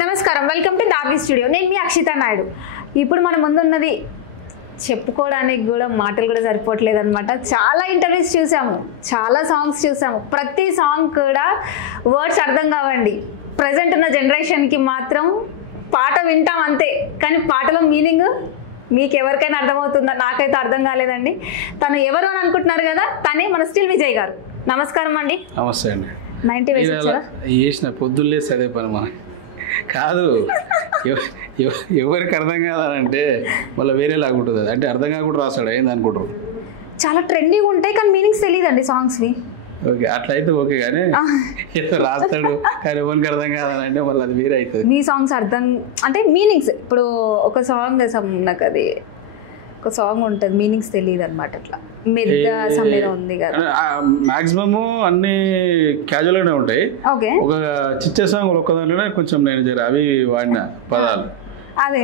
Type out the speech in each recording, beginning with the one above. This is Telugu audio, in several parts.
నమస్కారం, వెల్కమ్ టు డార్వీ స్టూడియో. నేను మీ అక్షిత నాయుడు. ఇప్పుడు మన ముందున్నది చెప్పుకోవడానికి కూడా మాటలు కూడా సరిపోవట్లేదు అనమాట. చాలా ఇంటర్వ్యూస్ చూసాము, చాలా సాంగ్స్ చూసాము. ప్రతి సాంగ్ కూడా వర్డ్స్ అర్థం కావండి. ప్రజెంట్ ఉన్న జనరేషన్కి మాత్రం పాట వింటాం అంతే, కానీ పాటలో మీనింగ్ మీకు ఎవరికైనా అర్థమవుతుందా? నాకైతే అర్థం కాలేదండి. తను ఎవరు అని అనుకుంటున్నారు కదా, తనే మన స్టిల్ విజయ్ గారు. నమస్కారం అండి. నమస్తే అండి. 90 వేసిన పొద్దున్నే అదే పని మనకి కాదు. ఎవరికి అర్థం కాదంటే మళ్ళీ వేరేలాగా ఉంటుంది. అది అంటే అర్థం కాకుండా రాస్తాడు ఏంది అనుకుంటారు. చాలా ట్రెండీగా ఉంటాయి కానీ మీనింగ్స్ తెలియదండి సాంగ్స్వి. ఓకే, అట్లయితే ఓకే, కానీ ఏదో రాస్తాడు కానీ ఎవరికి అర్థం కాదనంటే మళ్ళీ అది వేరే అవుతుంది. మీ సాంగ్స్ అర్థం అంటే మీనింగ్స్, ఇప్పుడు ఒక సాంగ్ నాకు అది ఒక సాంగ్ ఉంటుంది, మీనింగ్స్ తెలియదు అనమాట. అట్లా మెద్ద సమేర ఉంది కదా, మాక్సిమము అన్ని క్యాజువల్ గానే ఉంటాయి. ఓకే, ఒక చిచ్చే సాంగ్ ఒక్కదాంట్లోనే కొంచెం నేను అవి వాడిన పదాలు. అదే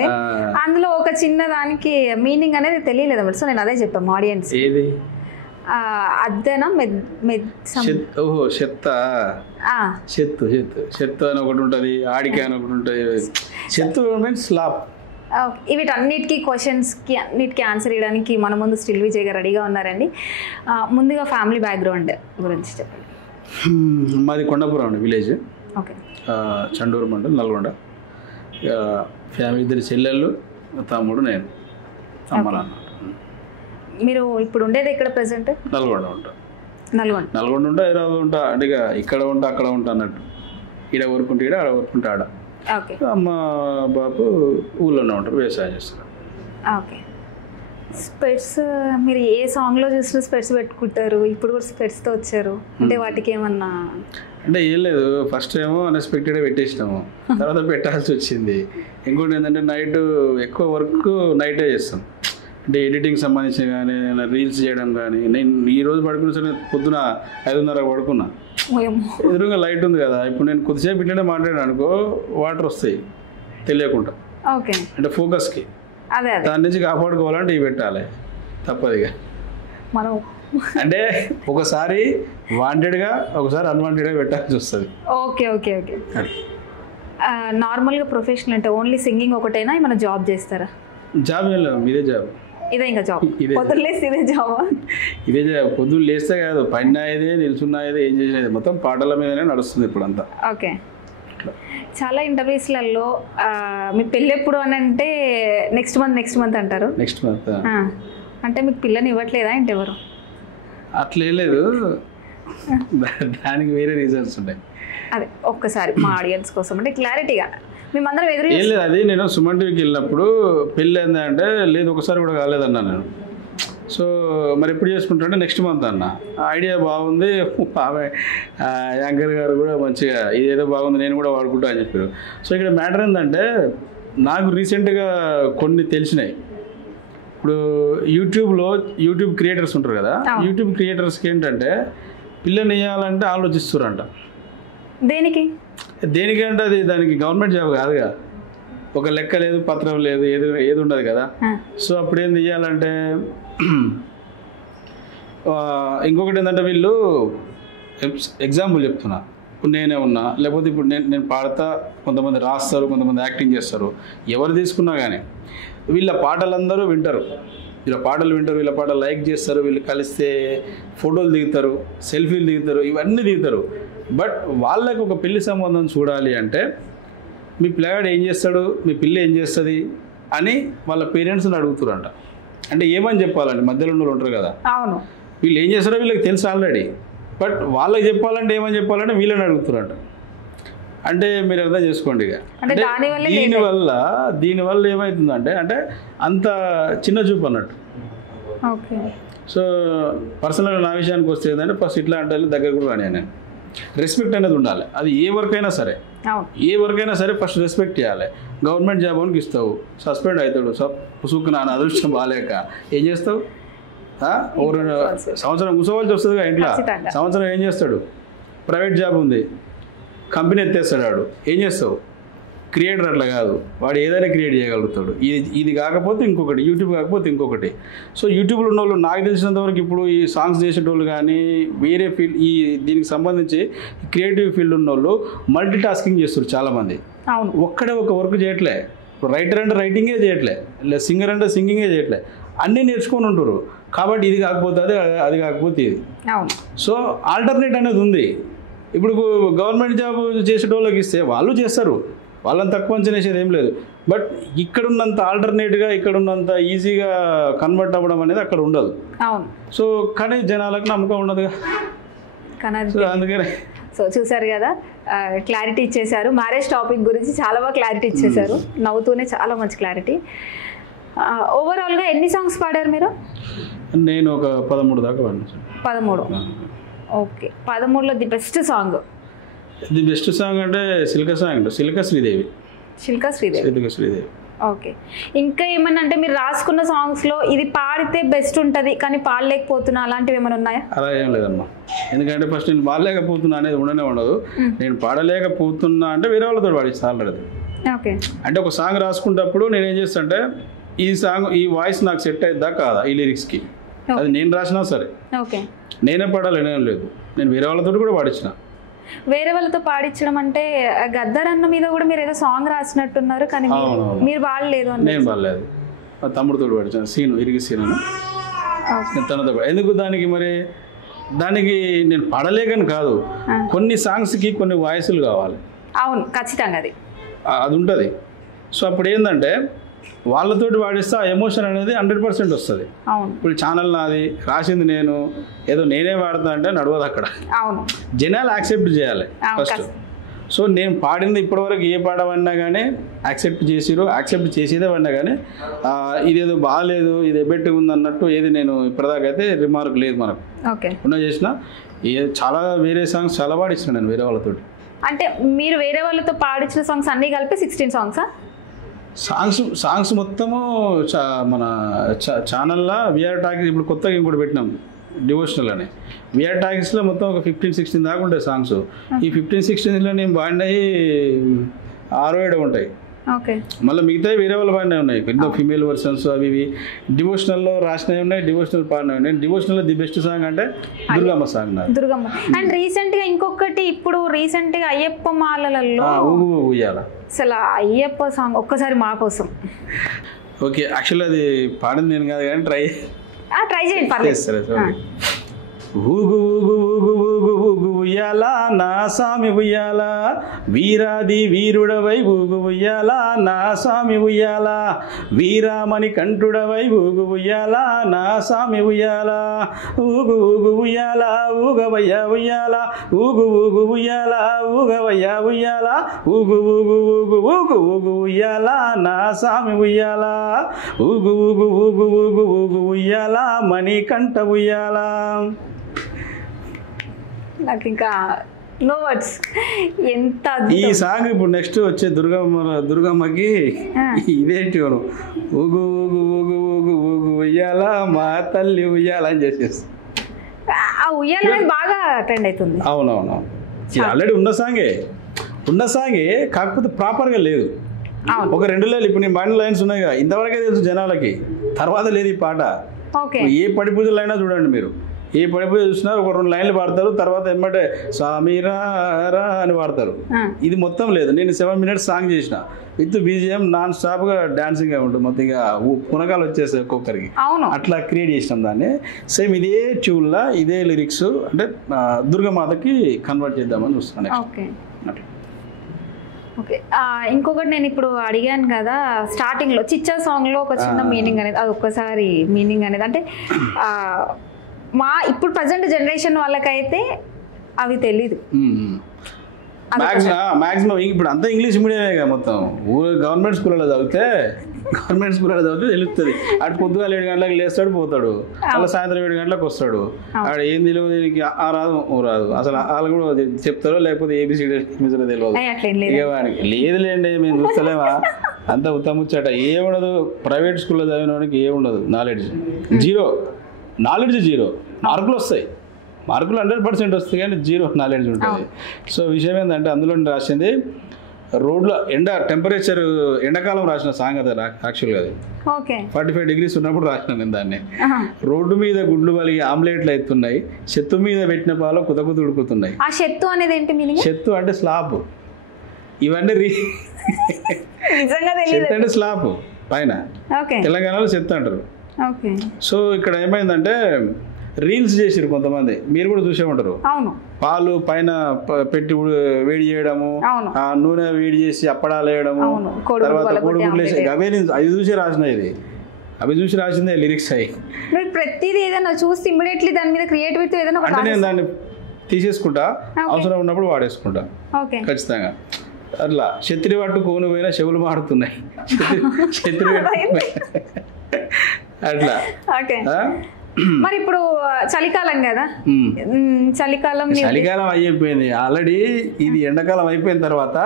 అందులో ఒక చిన్న దానికి మీనింగ్ అనేది తెలియలేదు అన్నమాట. సో నేను అదే చెప్పాము ఆడియన్స్. ఏది అదేనా ఓహో చెత్త చెత్తు చెత్తు చెత్త అని ఒకటి ఉంటుంది, ఆడిక అని ఒకటి ఉంటుంది. చెత్తు మీన్స్ స్లాప్. వీటన్నిటికీ క్వశ్చన్స్కి అన్నిటికీ ఆన్సర్ ఇవ్వడానికి మన ముందు స్టిల్ విజయ్ గారు రెడీగా ఉన్నారండి. ముందుగా ఫ్యామిలీ బ్యాక్గ్రౌండ్ గురించి చెప్పండి. మాది కొండాపురం అండి, విలేజ్. ఓకే, చండూరు మండలం, నల్గొండ. ఫ్యామిలీ, 2 చెల్లెళ్ళు, తమ్ముడు, నేను, అమ్మ నాన్న. మీరు ఇప్పుడు ఉండేది ఎక్కడ ప్రెసెంట్? నల్గొండ ఉంటా. నల్గొండ ఉంటా, హైదరాబాద్ ఉంటా. అంటే ఇక ఇక్కడ ఉంటా అక్కడ ఉంటా అన్నట్టు. ఈడ ఊరుకుంటే ఈడ, ఆడ ఊరుకుంటే ఆడ. ఓకే, అమ్మ బాబు ఊళ్ళోనే ఉంటారు, వ్యవసాయం చేస్తారు. ఓకే. స్పెట్స్ మీరు ఏ సాంగ్లో చూసినా స్పెట్స్ పెట్టుకుంటారు, ఇప్పుడు కూడా స్పెట్స్తో వచ్చారు అంటే వాటికి ఏమన్నా అంటే ఏం లేదు. ఫస్ట్ ఏమో అన్ఎక్స్పెక్టెడ్గా పెట్టేసినాము, తర్వాత పెట్టాల్సి వచ్చింది. ఇంకోటి ఏంటంటే నైట్ ఎక్కువ వర్క్ నైటే చేస్తాం. అంటే ఎడిటింగ్ సంబంధించి కానీ, రీల్స్ చేయడం కానీ. నేను ఈరోజు పడుకున్న సరే పొద్దున 5:30 పడుకున్నా. ఎదురుగా లైట్ ఉంది కదా, ఇప్పుడు నేను కొద్దిసేపు ఇట్లనే మాట్లాడాను అనుకో, వాటర్ వస్తాయి తెలియకుండా. ఓకే, అంటే ఫోకస్కి దాని నుంచి కాపాడుకోవాలంటే ఇవి పెట్టాలి, తప్పదుగా మనం. అంటే ఒకసారి వాంటెడ్గా, ఒకసారి అన్వాంటెడ్గా పెట్టాల్సి వస్తుంది. Okay okay okay. నార్మల్గా ప్రొఫెషనల్ అంటే ఓన్లీ సింగింగ్ ఒకటేనా, ఏమైనా జాబ్ చేస్తారా? జాబ్ ఏం లేదు, ఇదే జాబ్. ఇదే ఇంకా జాబ్? పొద్దున్న లేస్తే ఇదే జాబ్? ఇదే జాబ్. పొద్దున్న లేస్తే కాదు, పైన అయ్యేదే, నిల్చున్నాయేదే, ఏం చేసినది మొత్తం పాటల మీదనే నడుస్తుంది ఇప్పుడు అంతా. ఓకే. చాలా ఇంటర్వ్యూస్లలో మీ పెళ్ళి ఎప్పుడు అని అంటే నెక్స్ట్ మంత్ అంటారు. నెక్స్ట్ మంత్ అంటే మీకు పిల్లని ఇవ్వట్లేదా ఏంటి ఎవరు? అట్లే లేదు, దానికి వేరే రీజన్స్ ఉంటాయి. అదే ఒక్కసారి మా ఆడియన్స్ కోసం అంటే క్లారిటీగా మేమందరం ఎదురు. ఏం లేదు, అది నేను సుమన్ టీవీకి వెళ్ళినప్పుడు పెళ్ళి ఏంటంటే లేదు, ఒకసారి కూడా కాలేదన్నా నేను. సో మరి ఎప్పుడు చేసుకుంటానంటే నెక్స్ట్ మంత్ అన్న. ఐడియా బాగుంది, ఆమె యాంకర్ గారు కూడా మంచిగా ఇదేదో బాగుంది, నేను కూడా వాడుకుంటా అని చెప్పారు. సో ఇక్కడ మ్యాటర్ ఏంటంటే నాకు రీసెంట్గా కొన్ని తెలిసినాయి. ఇప్పుడు యూట్యూబ్ క్రియేటర్స్ ఉంటారు కదా, యూట్యూబ్ క్రియేటర్స్కి ఏంటంటే పిల్లని ఇవ్వాలంటే ఆలోచిస్తారంట. దేనికంటే అది దానికి గవర్నమెంట్ జాబ్ కాదుగా, ఒక లెక్క లేదు, పత్రం లేదు, ఏది ఉండదు కదా. సో అప్పుడు ఏం తీయాలంటే ఇంకొకటి ఏంటంటే వీళ్ళు ఎగ్జాంపుల్ చెప్తున్నా, ఇప్పుడు నేనే ఉన్నా, లేకపోతే ఇప్పుడు నేను పాడతా, కొంతమంది రాస్తారు, కొంతమంది యాక్టింగ్ చేస్తారు. ఎవరు తీసుకున్నా కానీ వీళ్ళ పాటలందరూ వింటారు, వీళ్ళ పాటలు లైక్ చేస్తారు, వీళ్ళు కలిస్తే ఫోటోలు దిగుతారు, సెల్ఫీలు దిగుతారు, ఇవన్నీ దిగుతారు. బట్ వాళ్ళకి ఒక పెళ్లి సంబంధం చూడాలి అంటే మీ పిల్లగాడు ఏం చేస్తాడు, మీ పిల్ల ఏం చేస్తుంది అని వాళ్ళ పేరెంట్స్ని అడుగుతారంట. అంటే ఏమని చెప్పాలండి, మధ్యలో ఉన్న ఉంటారు కదా, అవును, వీళ్ళు ఏం చేస్తారో వీళ్ళకి తెలుసు ఆల్రెడీ. బట్ వాళ్ళకి చెప్పాలంటే ఏమని చెప్పాలంటే వీళ్ళని అడుగుతారంట. అంటే మీరు అర్థం చేసుకోండి. ఇక దీనివల్ల ఏమవుతుందంటే అంటే అంత చిన్న చూపు అన్నట్టు. సో పర్సనల్గా నా విషయానికి వస్తే ఏంటంటే ఫస్ట్ ఇట్లా అంటే దగ్గర కూడా రాని, నేను రెస్పెక్ట్ అనేది ఉండాలి. అది ఏ వర్క్ అయినా సరే ఫస్ట్ రెస్పెక్ట్ చేయాలి. గవర్నమెంట్ జాబ్ అని ఇస్తావు, సస్పెండ్ అవుతాడు, సుఖ నాన్న అదృష్టం బాగాలేక ఏం చేస్తావు, సంవత్సరం కూర్చోవాల్సి వస్తుంది ఇంట్లో. సంవత్సరం ఏం చేస్తాడు, ప్రైవేట్ జాబ్ ఉంది, కంపెనీ ఎత్తేస్తాడు, ఆడు ఏం చేస్తావు, క్రియేటర్ అట్లా కాదు, వాడు ఏదైనా క్రియేట్ చేయగలుగుతాడు. ఇది కాకపోతే ఇంకొకటి, యూట్యూబ్ కాకపోతే ఇంకొకటి. సో యూట్యూబ్లో ఉన్న వాళ్ళు నాకు తెలిసినంత వరకు ఇప్పుడు ఈ సాంగ్స్ చేసేటోళ్ళు కానీ వేరే ఫీల్డ్ దీనికి సంబంధించి క్రియేటివ్ ఫీల్డ్ ఉన్న వాళ్ళు మల్టీ టాస్కింగ్ చేస్తారు చాలామంది. ఒక్కడే ఒక వర్క్ చేయట్లే. రైటర్ అంటే రైటింగే చేయట్లే, లేదా సింగర్ అంటే సింగింగే చేయట్లే, అన్నీ నేర్చుకొని ఉంటారు. కాబట్టి ఇది కాకపోతే అది కాకపోతే ఇది. సో ఆల్టర్నేట్ అనేది ఉంది. ఇప్పుడు గవర్నమెంట్ జాబ్ చేసేటోళ్ళకి ఇస్తే వాళ్ళు చేస్తారు, వాళ్ళని తక్కువ అంచనా వేసేది ఏం లేదు. బట్ ఇక్కడున్నంత ఆల్టర్నేట్గా, ఇక్కడున్నంత ఈజీగా కన్వర్ట్ అవ్వడం అనేది అక్కడ ఉండదు. సో కానీ జనాలకు నమ్మకం ఉండదుగా. సో అందుకనే సో చూసారు కదా, క్లారిటీ ఇచ్చేశారు. మ్యారేజ్ టాపిక్ గురించి చాలా బాగా క్లారిటీ ఇచ్చేశారు, నవ్వుతూనే చాలా మంచి క్లారిటీ. ఓవరాల్గా ఎన్ని సాంగ్స్ పాడారు మీరు? నేను ఒక 13 దాకా పాడాను. 13. ఓకే, 13లో the best song? The best song అంటే సిల్క సాంగ్, సిల్క శ్రీదేవి. ఓకే. ఇంకా ఏమన్నా అంటే మీరు రాసుకున్న సాంగ్స్లో ఇది పాడితే బెస్ట్ ఉంటుంది కానీ పాడలేకపోతున్నా అలాంటివి ఏమైనా ఉన్నాయా? అలా ఏం లేదమ్మా. ఎందుకంటే ఫస్ట్ నేను పాడలేకపోతున్నా అనేది ఉండదు. నేను పాడలేకపోతున్నా అంటే వేరే వాళ్ళతో పాడిస్తాను ఆల్రెడీ. ఓకే. అంటే ఒక సాంగ్ రాసుకున్నప్పుడు నేను ఏం చేస్తా అంటే ఈ సాంగ్, ఈ వాయిస్ నాకు సెట్ అయిద్దా కాదా ఈ లిరిక్స్కి, అది నేను రాసినా సరే నేనే పాడాలనేం లేదు, నేను వేరే వాళ్ళతో కూడా పాడించిన. వేరే వాళ్ళతో పాడించడం అంటే గద్దర్ అన్న మీద కూడా మీరు ఏదో సాంగ్ రాసినట్టున్నారు, కానీ మీరు పాడలేదు? నేను పాడలేదు, తమ్ముడితో పాడించాను, సీను ఇరిగి సీను తనతో. ఎందుకు దానికి మరి దానికి నేను పాడలేకని కాదు, కొన్ని సాంగ్స్కి కొన్ని వాయిస్లు కావాలి. అవును, ఖచ్చితంగా అది ఉంటుంది. సో అప్పుడు ఏంటంటే వాళ్ళతోటి వాడిస్తే ఆ ఎమోషన్ అనేది 100% వస్తుంది. ఇప్పుడు ఛానల్ నాది, రాసింది నేను, ఏదో నేనే వాడతా అంటే నడవదు అక్కడ. జనాలు యాక్సెప్ట్ చేయాలి ఫస్ట్. సో నేను పాడింది ఇప్పటివరకు ఏ పాడవన్నా కానీ యాక్సెప్ట్ చేసేదే పడినా కానీ ఇదేదో బాగాలేదు, ఇది ఎబెట్టుగా ఉంది అన్నట్టు ఏది నేను ఇప్పటిదాకా అయితే రిమార్క్ లేదు మనకు. ఉన్న చేసిన చాలా వేరే సాంగ్స్ చాలా పాడిస్తున్నాను నేను వేరే వాళ్ళతోటి. అంటే మీరు వేరే వాళ్ళతో పాడించిన సాంగ్స్ అన్నీ కలిపి 16 సాంగ్సా? సాంగ్స్ మొత్తము మన ఛానల్లో విఆర్ టాకీస్ ఇప్పుడు కొత్తగా ఇంకోటి పెట్టినాం డివోషనల్ అని. విఆర్ టాకీస్లో మొత్తం ఒక 15-16 దాకా ఉంటాయి సాంగ్స్. ఈ 15-16లో నేను పాడినవి 6-7 ఉంటాయి. మళ్ళీ మిగతా వేరే వాళ్ళు పాడినవి ఉన్నాయి, పెద్ద ఫీమేల్ వర్షన్స్ అవి ఇవి. డివోషనల్లో రాసినవి ఉన్నాయి, డివోషనల్ పాడినవి ఉన్నాయి. డివోషనల్లో ది బెస్ట్ సాంగ్ అంటే దుర్గమ్మ సాంగ్. దుర్గమ్మ. అండ్ రీసెంట్గా ఇంకొకటి, ఇప్పుడు రీసెంట్గా అయ్యప్ప మాలలలో ఉయ్యాల, అసలు అయ్యప్ప సాంగ్ ఒక్కసారి మా కోసం. ఓకే, యాక్చువల్లీ అది పాడింది నేను కాదు కానీ ట్రై చేయండి పర్లేదు. ఊగు ఊగు ఊగు ఊగు ఊగు ఉయ్యాల నా సామి ఉయ్యాల, వీరాది వీరుడవై ఊగు ఉయ్యాల నా సామి ఉయ్యాల, వీరామణి కంఠుడవై ఊగు ఉయ్యాల నా సామి ఉయ్యాల, ఊగు ఊగు ఉయ్యాల ఊగవయ్యా ఉయ్యాల, ఊగు ఊగు ఉయ్యాల ఊగవయ్యా ఉయ్యాల, ఊగు ఊగు ఊగు ఊగు ఊగు ఉయ్యాల నా సామి ఉయ్యాల, ఊగు ఊగు ఊగు ఊగు ఊగు ఉయ్యాల మణి కంఠ ఉయ్యాల. నాకు ఇంకా నో వర్డ్స్. ఎంత ఈ సాంగ్ ఇప్పుడు నెక్స్ట్ వచ్చే దుర్గమ్మకి ఇదే ట్యూను, ఊగు ఊగు ఊగు ఊగు ఊగు ఉయ్యాల మా తల్లి ఉయ్యాల అని చేసేసి ఆ ఉయ్యాల బాగా ట్రెండ్ అవుతుంది. అవునవును, ఇది ఆల్రెడీ ఉన్న సాంగే కాకపోతే ప్రాపర్గా లేదు. ఒక 2 లైన్లు ఇప్పుడు నేను బాండ్ లైన్స్ ఉన్నాయిగా, ఇంతవరకే తెలుసు జనాలకి, తర్వాత లేదు ఈ పాట. ఏ పడి పూజలు అయినా చూడండి మీరు, ఏ పడి పూజ చూసినా ఒక 2 లైన్లు పాడతారు, తర్వాత ఏమంటే స్వామిరా అని పాడతారు. ఇది మొత్తం లేదు. నేను 7 minutes సాంగ్ చేసిన విత్ బీజిఎం నాన్ స్టాప్గా డాన్సింగ్ ఉంటుంది, మొత్తం ఇక పునకాలు వచ్చేస్తాయి ఒక్కొక్కరికి, అట్లా క్రియేట్ చేసినాం దాన్ని. సేమ్ ఇదే ట్యూన్లా ఇదే లిరిక్స్ అంటే దుర్గమాతకి కన్వర్ట్ చేద్దామని చూస్తున్నాను. అట్లా. ఓకే, ఇంకొకటి నేను ఇప్పుడు అడిగాను కదా స్టార్టింగ్లో చిచ్చా సాంగ్లో ఒక చిన్న మీనింగ్ అనేది, అది ఒక్కసారి మీనింగ్ అనేది అంటే ఇప్పుడు ప్రజెంట్ జనరేషన్ వాళ్ళకైతే అవి తెలీదు. మ్యాక్సిమం ఇప్పుడు అంతా ఇంగ్లీష్ మీడియమే మొత్తం. గవర్నమెంట్ స్కూల్లో చదివితే తెలుస్తుంది. అటు పొద్దుగా 7 గంటలకు లేస్తాడు పోతాడు, అలా సాయంత్రం 7 గంటలకు వస్తాడు. ఆడ ఏం తెలియదు, దీనికి ఆ రాదు ఓ రాదు, అసలు వాళ్ళు కూడా చెప్తారో లేకపోతే ఏబిసిడి తెలియదు. లేదులేండి మేము చూస్తలేమా, అంతా ఉత్తముచ్చట ఏముండదు. ప్రైవేట్ స్కూల్లో చదివిన వాడికి ఏముండదు, నాలెడ్జ్ జీరో, మార్కులు వస్తాయి, మార్కులు 100% వస్తాయి కానీ జీరో నాలెడ్జ్ ఉంటుంది. సో విషయం ఏంటంటే అందులో రాసింది రోడ్లో టెంపరేచర్ ఎండాకాలం రాసిన సాంగ్ అది యాక్చువల్గా అది ఓకే 45 degrees ఉన్నప్పుడు రాసిన నేను దాన్ని. రోడ్డు మీద గుడ్లు వలిగి ఆమ్లెట్లు అవుతున్నాయి, చెత్త మీద పెట్టిన పాలు కుదకుత ఉడుకుతున్నాయి. ఆ చెత్త అనేది ఏంటి మీనింగ్? చెత్త అంటే స్లాబ్, ఇవన్నీ నిజంగా చెత్త తెలియదు. అంటే స్లాబ్ పైన, ఓకే తెలంగాణలో చెత్త అంటారు. ఓకే సో ఇక్కడ ఏమైందంటే రీల్స్ చేసిరు కొంతమంది, మీరు కూడా చూసే ఉంటారు. అవును పాలు పైన పెట్టి వేడి చేయడము, అవును ఆ నూనె వేడి చేసి అప్పడాలు వేయడము, అవును కోడి తర్వాత గుడ్లు కోడిగుడ్లు వేసి అవే అవి చూసి రాసిన ఇది, అవి చూసి రాసిందే లిరిక్స్ అయ్యి. మీరు ప్రతిదీ ఏదైనా చూస్తే ఇమ్మీడియట్లీ దాని మీద క్రియేటివిటీ ఏదైనా ఒకటి అంటే నేను దాన్ని తీసేసుకుంటా, అవసరం ఉన్నప్పుడు వాడేసుకుంటా ఓకే ఖచ్చితంగా. అట్లా ఛత్రి పట్టు కోను పోయినా చెవులు మారుతున్నాయి, ఛత్రి అట్లా. ఓకే మరి ఇప్పుడు చలికాలం కదా, చలికాలం చలికాలం అయిపోయింది ఆల్రెడీ, ఇది ఎండాకాలం అయిపోయిన తర్వాత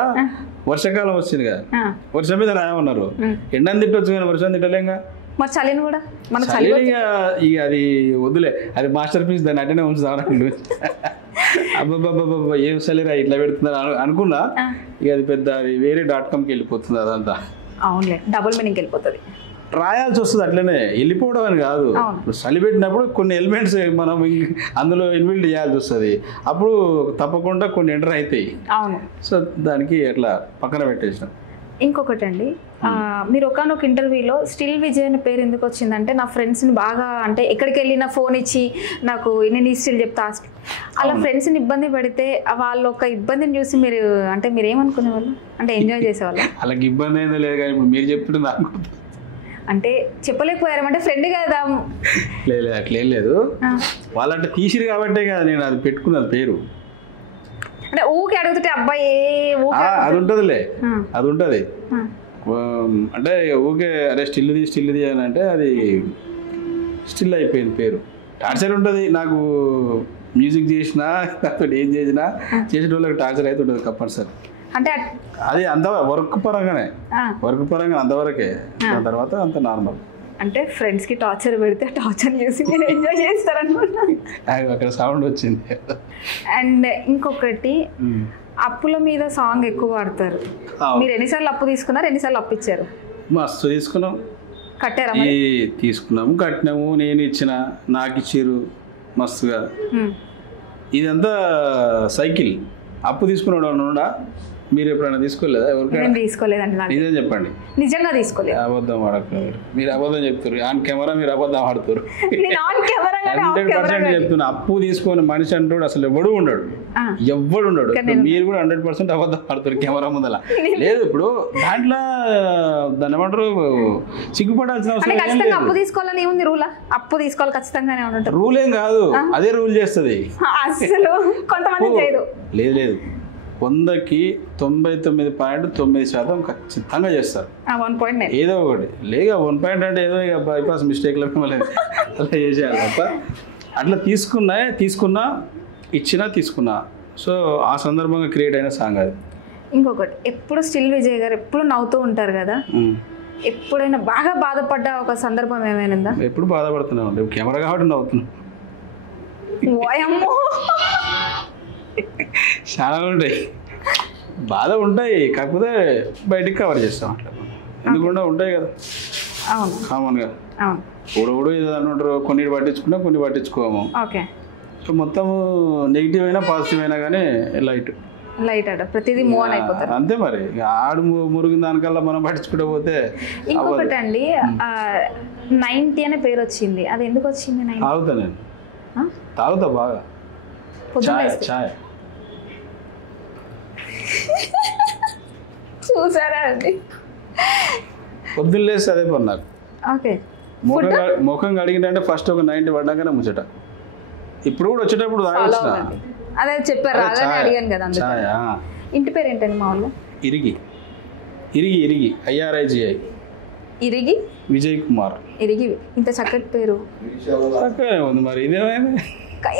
వర్షాకాలం వచ్చింది కదా, వర్షం మీద రాయమన్నారు. ఎండని తిట్టొచ్చు కానీ వర్షం తిట్టలేంగా. మరి చలిని కూడా మన చలి ఇక అది వద్దులే, అది మాస్టర్ పీస్, దాన్ని అటనే ఉంచుతాను. అబ్బాబ్బాబ్బా ఏం చలిరా ఇట్లా పెడుతున్నారు అనుకున్నా, ఇక అది పెద్ద అది వేరే .comకి వెళ్ళిపోతుంది అదంతా. అవునులే, డబుల్ మీనింగ్ వెళ్ళిపోతుంది. రాయాల్సి వస్తుంది అట్లనే, వెళ్ళిపోవడం అని కాదు. చలి పెట్టినప్పుడు కొన్ని ఎలిమెంట్స్ మనం అందులో ఇన్విల్డ్ చేయాల్సి వస్తుంది, అప్పుడు తప్పకుండా కొన్ని ఎంటర్ అవుతాయి. అవును, సో దానికి అట్లా పక్కన పెట్టేసాం. ఇంకొకటి అండి, మీరు ఒకనొక ఇంటర్వ్యూలో స్టిల్ విజయ్ అనే పేరు ఎందుకు వచ్చిందంటే, నా ఫ్రెండ్స్ని బాగా అంటే ఎక్కడికి వెళ్ళినా ఫోన్ ఇచ్చి నాకు నేను ఈ స్టిల్ చెప్తా, అలా ఫ్రెండ్స్ని ఇబ్బంది పెడితే వాళ్ళు ఒక ఇబ్బందిని చూసి మీరు అంటే మీరు ఏమనుకునేవాళ్ళు, అంటే ఎంజాయ్ చేసేవాళ్ళు? అలాగే ఇబ్బంది అయితే లేదు కానీ ఇప్పుడు మీరు చెప్తుంటే నాకు అంటే చెప్పలేకపోయారు అంటే ఫ్రెండ్ కదా. లేదు అట్లేం లేదు, వాళ్ళంటే తీసిరు కాబట్టే కదా నేను అది పెట్టుకున్నది పేరు. అంటే ఊకే అడుగుతుంటే అబ్బాయి అది ఉంటుందిలే, అది ఉంటుంది. అంటే ఊకే అరే స్టిల్ది అని అంటే అది స్టిల్ అయిపోయింది పేరు. టార్చర్ ఉంటుంది నాకు, మ్యూజిక్ చేసినా ఏం చేసినా చేసేటోళ్ళకి టార్చర్ అయితే ఉంటుంది కంపల్సరీ. అంటే అది అంత వర్క్ పరంగా అంతవరకే, దాని తర్వాత అంత నార్మల్. అంటే ఫ్రెండ్స్కి టార్చర్ పెడితే టార్చర్ చేసి మీరు ఎంజాయ్ చేస్తారనమాట. అక్కడ సౌండ్ వచ్చింది. అండ్ ఇంకొకటి, అప్పుల మీద సాంగ్ ఎక్కువ వాడతారు. మీరు ఎన్నిసార్లు అప్పు తీసుకున్నారు, ఎన్నిసార్లు అప్పు ఇచ్చారు? మస్తు తీసుకున్నాం, కట్టారా? తీసుకున్నాము, కట్టినాము, నేను ఇచ్చిన, నాకు ఇచ్చిర్రు మస్తుగా. ఇదంతా సైకిల్. అప్పు తీసుకున్నాడు, మీరు ఎప్పుడైనా తీసుకోలేదా? ఎవరికైనా? తీసుకోలేదండి. నిజం చెప్పండి. నిజంగా తీసుకోలేదు. అబద్ధం ఆడతారు మీరు, అబద్ధం చెప్తారు ఆన్ కెమెరా, మీరు అబద్ధం ఆడుతారు. 100% చెప్తున్నా, అప్పు తీసుకొని మనిషి అంటాడు అసలు ఎవడు ఉండడు, ఎవ్వడు ఉండడు. మీరు కూడా 100% అబద్ధం ఆడుతారు కెమెరా ముందల. లేదు ఇప్పుడు దాంట్లో దాన్ని ఏమంటారు, సిగ్గుపడాల్సిన అవసరం లేదు. అప్పు తీసుకోవాలని ఏముంది రూల్? అప్పు తీసుకోవాలి ఖచ్చితంగానే ఉంటుంది. రూల్ ఏం కాదు, అదే రూల్ చేస్తుంది. అసలు కొంతమంది చేయదు. లేదు 100కి 99.9% ఖచ్చితంగా చేస్తారు. ఏదో ఒకటి లేక 1 పాయింట్ అంటే ఏదో ఇక బైపాస్ మిస్టేక్లో మళ్ళీ అలా చేసేయాలి తప్ప. అట్లా తీసుకున్నా తీసుకున్నా. సో ఆ సందర్భంగా క్రియేట్ అయిన సాంగ్ అది. ఇంకొకటి, ఎప్పుడు స్టిల్ విజయ్ గారు ఎప్పుడు నవ్వుతూ ఉంటారు కదా, ఎప్పుడైనా బాగా బాధపడ్డ ఒక సందర్భం ఏమైనా? ఎప్పుడు బాధపడుతున్నాం, కెమెరా కాబట్టి నవ్వుతున్నాం. చాలా ఉంటాయి, బాధ ఉంటాయి, కాకపోతే బయటికి కవర్ చేస్తాం అట్లా. ఎందుకుండా ఉంటాయి కదా కామన్గా. ఊడవుడు ఏదో అంటారు, కొన్ని పట్టించుకున్నా కొన్ని పట్టించుకోము. సో మొత్తం నెగిటివ్ అయినా పాజిటివ్ అయినా కానీ లైట్ అట ప్రతిదీ మూవ్ ఆన్ అయిపోతారు అంతే. మరి ఆడు మురిగిన దానికల్లా మనం పట్టించుకుంటే పోతే. ఇంకొకటి అండి, 90 అనే పేరు వచ్చింది, అది ఎందుకు వచ్చింది? తాగుతా నేను, తాగుతా బాగా చాయ్. చూసారా అండి, పొద్దున్న లేస్తే అదే పని నాకు. ముఖం కడిగిందంటే ఫస్ట్ ఒక 90 పడ్డాకనే ముచ్చట. ఇప్పుడు కూడా వచ్చేటప్పుడు తాగొచ్చిన, అదే చెప్పారు అడిగాను కదా. ఇంటి పేరు ఏంటండి మామూలుగా? ఇరిగి IRIGI ఇరిగి విజయ్ కుమార్. ఇరిగి ఇంత చక్కటి పేరు చక్కగా ఉంది. మరి ఇదేమైంది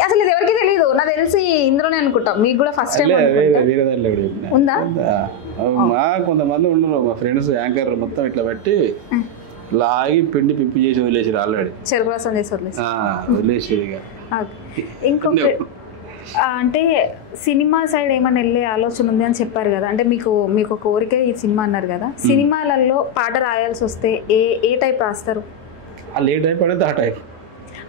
అసలు ఇది ఎవరికి తెలియదు, నాకు తెలిసి ఇందులోనే అనుకుంటా. మీకు కూడా ఫస్ట్ టైం ఉందా? మా కొంతమంది ఉండరు, మా ఫ్రెండ్స్ యాంకర్ మొత్తం ఇట్లా పెట్టి లాగి పిండి పిప్పి చేసి వదిలేసారు. ఆల్రెడీ చెరుకు రసం చేసి వదిలేసేది. ఇంకొకటి అంటే సినిమా సైడ్ ఏమైనా వెళ్ళే ఆలోచన ఉంది అని చెప్పారు కదా, అంటే మీకు ఒక కోరిక ఈ సినిమా అన్నారు కదా, సినిమాలలో పాట రాయాల్సి వస్తే ఏ టైప్ రాస్తారు? వాళ్ళు ఏ టైప్ అనేది ఆ టైప్.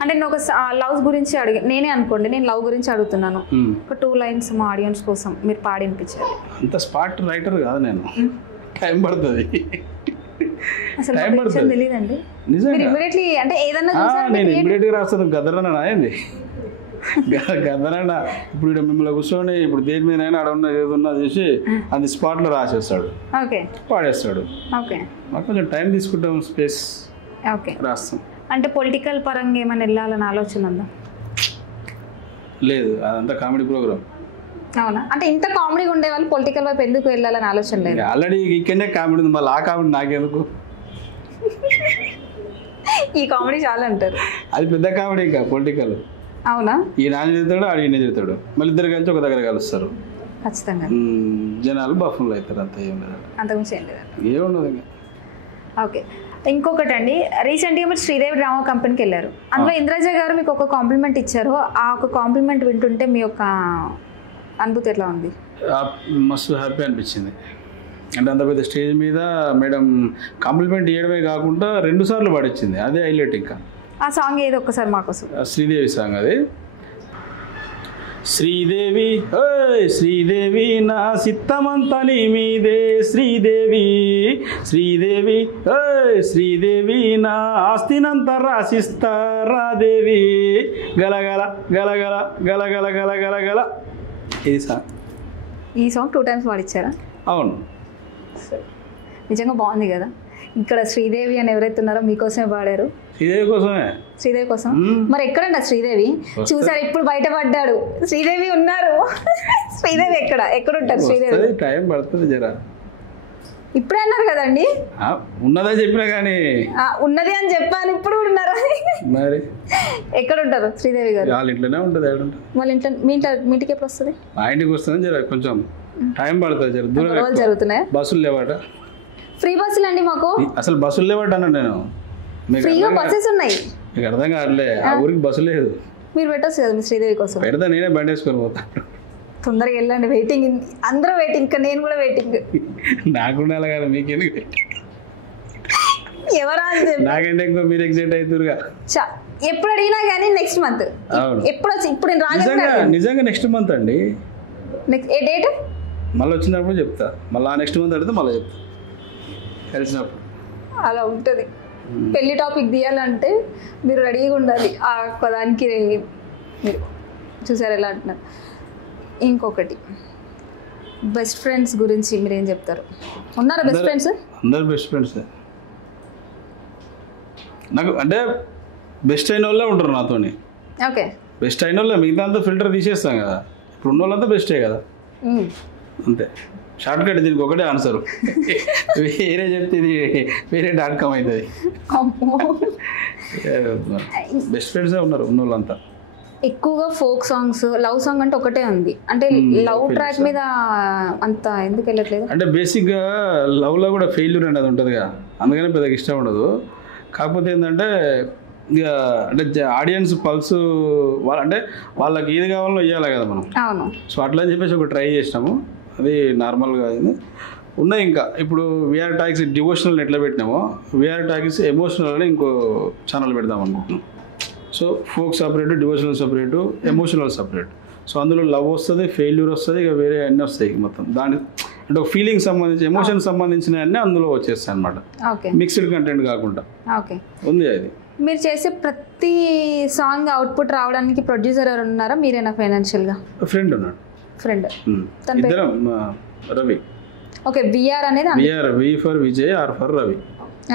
అంటే నేను ఒక లవ్ గురించి నేనే అనుకోండి, నేను లవ్ గురించి అడుగుతున్నాను, ఒక 2 lines మా ఆడియన్స్ కోసం మీరు పాడి వినిపించారు. అంత స్పాట్ రైటర్ కాదు నేను, టైం పడుతుంది. అసలు తెలియదండి ఇమీడియట్లీ, అంటే ఏదన్నా నేను ఇమీడియట్గా రాస్తాను. గదరన్న ఏంది గదరన్న ఇప్పుడు ఇక్కడ మిమ్మల్ని కూర్చొని ఇప్పుడు దేని మీద అయినా అడవున్నా ఏదన్నా చేసి అది స్పాట్లో రాసేస్తాడు, పాడేస్తాడు. మాకు కొంచెం టైం తీసుకుంటాం, స్పేస్ రాస్తాం. అంటే పొలిటికల్ పరంగా ఏమైనా వెళ్ళాలని ఆలోచన ఉందా? లేదు, అదంతా కామెడీ ప్రోగ్రామ్. అవునా? అంటే ఇంత కామెడీగా ఉండే వాళ్ళు పొలిటికల్ వైపు ఎందుకు వెళ్ళాలని ఆలోచన లేదు? ఆల్రెడీ ఇక్కడనే కామెడీ ఉంది, మళ్ళీ ఆ కామెడీ నాకెందుకు? ఈ కామెడీ చాలా అంటారు, అది పెద్ద కామెడీ. ఇంకా పొలిటికల్ అవునా? ఈ నాన్న చెబుతాడు, ఆడు ఈయన చెబుతాడు, మళ్ళీ ఇద్దరు కలిసి ఒక దగ్గర కలుస్తారు. ఖచ్చితంగా జనాలు బఫున్లు అవుతారు, అంత ఏం లేదు, అంతకుమించి ఏం లేదు, ఏముండదు ఇంకా. ఓకే. ఇంకొకటి అండి, రీసెంట్గా మీరు శ్రీదేవి డ్రామా కంపెనీకి వెళ్ళారు, అందులో ఇంద్రజ గారు మీకు ఒక కాంప్లిమెంట్ ఇచ్చారు. ఆ ఒక కాంప్లిమెంట్ వింటుంటే మీ యొక్క అనుభూతి ఎట్లా ఉంది? మస్తు హ్యాపీ అనిపించింది. అంటే అంత పెద్ద స్టేజ్ మీద మేడం కాంప్లిమెంట్ చేయడమే కాకుండా 2 సార్లు పాడించింది, అదే హైలైట్. ఇంకా ఆ సాంగ్ ఏదో ఒక్కసారి మాకోసం. శ్రీదేవి సాంగ్ అది. శ్రీదేవి శ్రీదేవి నా సిత్తమంతా నీ మీదే, శ్రీదేవి శ్రీదేవి శ్రీదేవి నా ఆస్తినంతా రాసిస్తా రాదేవి, గలగల గలగల గలగల గలగల గల. ఇది సాంగ్. ఈ సాంగ్ 2 times పాడిచ్చారా? అవును. నిజంగా బాగుంది కదా. ఇక్కడ శ్రీదేవి అని ఎవరైతే ఉన్నారో మీకోసమే పాడారు. శ్రీదేవి కోసమే. శ్రీదేవి కోసం. మరి ఎక్కడండి శ్రీదేవి? చూసారు, ఇప్పుడు బయటపడ్డాడు. శ్రీదేవి ఉన్నారు. శ్రీదేవి ఎక్కడ ఉంటారు? శ్రీదేవి టైం పడుతుంది జరా. ఇప్పుడే అన్నారు కదండి. ఉన్నదని చెప్పినా కానీ ఉన్నది అని చెప్పాను, ఇప్పుడు ఉన్నారా? మరి ఎక్కడ ఉంటారు శ్రీదేవి గారు? వాళ్ళ ఇంట్లోనే ఉంటుంది. వాళ్ళ ఇంట్లో మీ ఇంటికి ఎప్పుడు వస్తుంది? మా ఇంటికి వస్తుంది, జర కొంచెం టైం పడుతుంది. జర దూరం జరుగుతున్నాయి. బస్సులు లేవాట. ఫ్రీ బస్సులు అండి మాకు. అసలు బస్సులు లేవాట అన్నా నేను. ఫ్రీగా బస్సెస్ ఉన్నాయి. మీకు అర్థం కావట్లే, ఆ ఊరికి బస్సు లేదు. మీరు పెట్టొచ్చు కదా మీ శ్రీదేవి కోసం. పెడతా, నేనే బండి వేసుకొని పోతాను. తొందరగా వెళ్ళండి, వెయిటింగ్, అందరూ వెయిటింగ్, ఇంకా నేను కూడా వెయిటింగ్. నాకుండా అలాగే మీకెందుకు? ఎవరా నాకంటే ఎక్కువ మీరు ఎగ్జైట్ అవుతురుగా. ఎప్పుడు అడిగినా కానీ నెక్స్ట్ మంత్. ఎప్పుడు వచ్చి ఇప్పుడు నిజంగా నెక్స్ట్ మంత్ అండి. ఏ డేట్? మళ్ళీ వచ్చినప్పుడు చెప్తా. మళ్ళీ నెక్స్ట్ మంత్ అడిగితే మళ్ళీ చెప్తా కలిసినప్పుడు. అలా ఉంటుంది. పెళ్లి టాపిక్ తీయాలంటే మీరు రెడీగా ఉండాలి. ఆ దానికి మీరు చూసారు ఎలా అంటున్నారు. ఇంకొకటి, బెస్ట్ ఫ్రెండ్స్ గురించి మీరు ఏం చెప్తారు? ఉన్నారా బెస్ట్ ఫ్రెండ్స్? అందరు బెస్ట్ ఫ్రెండ్స్ నాకు. అంటే బెస్ట్ అయిన వాళ్ళే ఉంటారు నాతోని. ఓకే. బెస్ట్ అయిన వాళ్ళే, మిగతా అంతా ఫిల్టర్ తీసేస్తాం కదా. ఇప్పుడు ఉన్న వాళ్ళంతా బెస్టే కదా, అంతే. షార్ట్ కట్ దీనికి ఒకటే ఆన్సర్. వేరే చెప్తే ఇది వేరే .com అవుతుంది. బెస్ట్ ఫ్రెండ్సే ఉన్నారు ఉన్న వాళ్ళంతా. ఎక్కువగా ఫోక్ సాంగ్స్, లవ్ సాంగ్ అంటే ఒకటే ఉంది. అంటే లవ్ ట్రాక్ మీద అంత ఎందుకు వెళ్ళట్లేదు? అంటే బేసిక్గా లవ్లో కూడా ఫెయిల్యూర్ అనేది ఉంటుందిగా, అందుకనే పెద్దగా ఇష్టం ఉండదు. కాకపోతే ఏంటంటే ఇక అంటే ఆడియన్స్ పల్స్ అంటే వాళ్ళకి ఏది కావాలో ఇవ్వాలి కదా మనం. అవును. సో అట్లా అని చెప్పేసి ఒక ట్రై చేసినాము, అది నార్మల్గా అయింది. ఉన్నాయి ఇంకా ఇప్పుడు వీఆర్ టాక్స్ డివోషనల్ ఎట్లా పెట్టినామో వీఆర్ టాక్స్ ఎమోషనల్ అని ఇంకో ఛానల్ పెడదాం అనుకుంటున్నాం. So folk separate, devotional separate, emotional separate. So అందులో లవ్ వస్తుంది, ఫెయిల్యూర్ వస్తుంది, ఇక వేరే అన్నీ వస్తాయి మొత్తం. దాని అంటే ఒక ఫీలింగ్ సంబంధించి, ఎమోషన్ సంబంధించిన అన్నీ అందులో వచ్చేస్తాయి అనమాట, మిక్స్డ్ కంటెంట్ కాకుండా. ఉంది అది. మీరు చేసే ప్రతి సాంగ్ అవుట్పుట్ రావడానికి ప్రొడ్యూసర్ ఎవరు ఉన్నారా? మీరేనా ఫైనాన్షియల్గా? ఫ్రెండ్ ఉన్నాడు. ఫ్రెండ్ ఇద్దరం, రవి. ఓకే. విఆర్ అనేది V for Vijay, R for Ravi.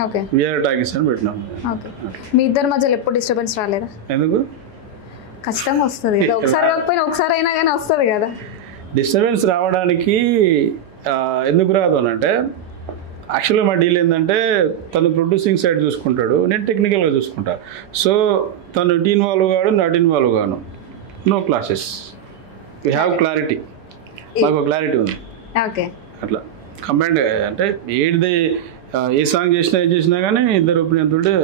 Okay. VR talkies అని పెట్టినాం. ఓకే. మీ ఇద్దరి మధ్యలో ఎప్పుడు డిస్టర్బెన్స్ రాలేదా? ఎందుకు? ఖచ్చితంగా వస్తుంది కదా, ఒకసారి కాకపోయినా ఒకసారి అయినా కానీ వస్తుంది కదా. డిస్టర్బెన్స్ రావడానికి ఎందుకు రాదు అని అంటే, యాక్చువల్గా మా డీల్ ఏంటంటే తను ప్రొడ్యూసింగ్ సైడ్ చూసుకుంటాడు, నేను టెక్నికల్గా చూసుకుంటా. సో తను ఇన్వాల్వ్ కాడు, నాట్ ఇన్వాల్వ్ గాను, no classes. We have clarity, మాకు క్లారిటీ ఉంది. ఓకే. అట్లా కంబైండ్ అంటే ఏ సాంగ్ చేసినా కానీ ఇద్దరు ఒపీనియన్ ఉంటే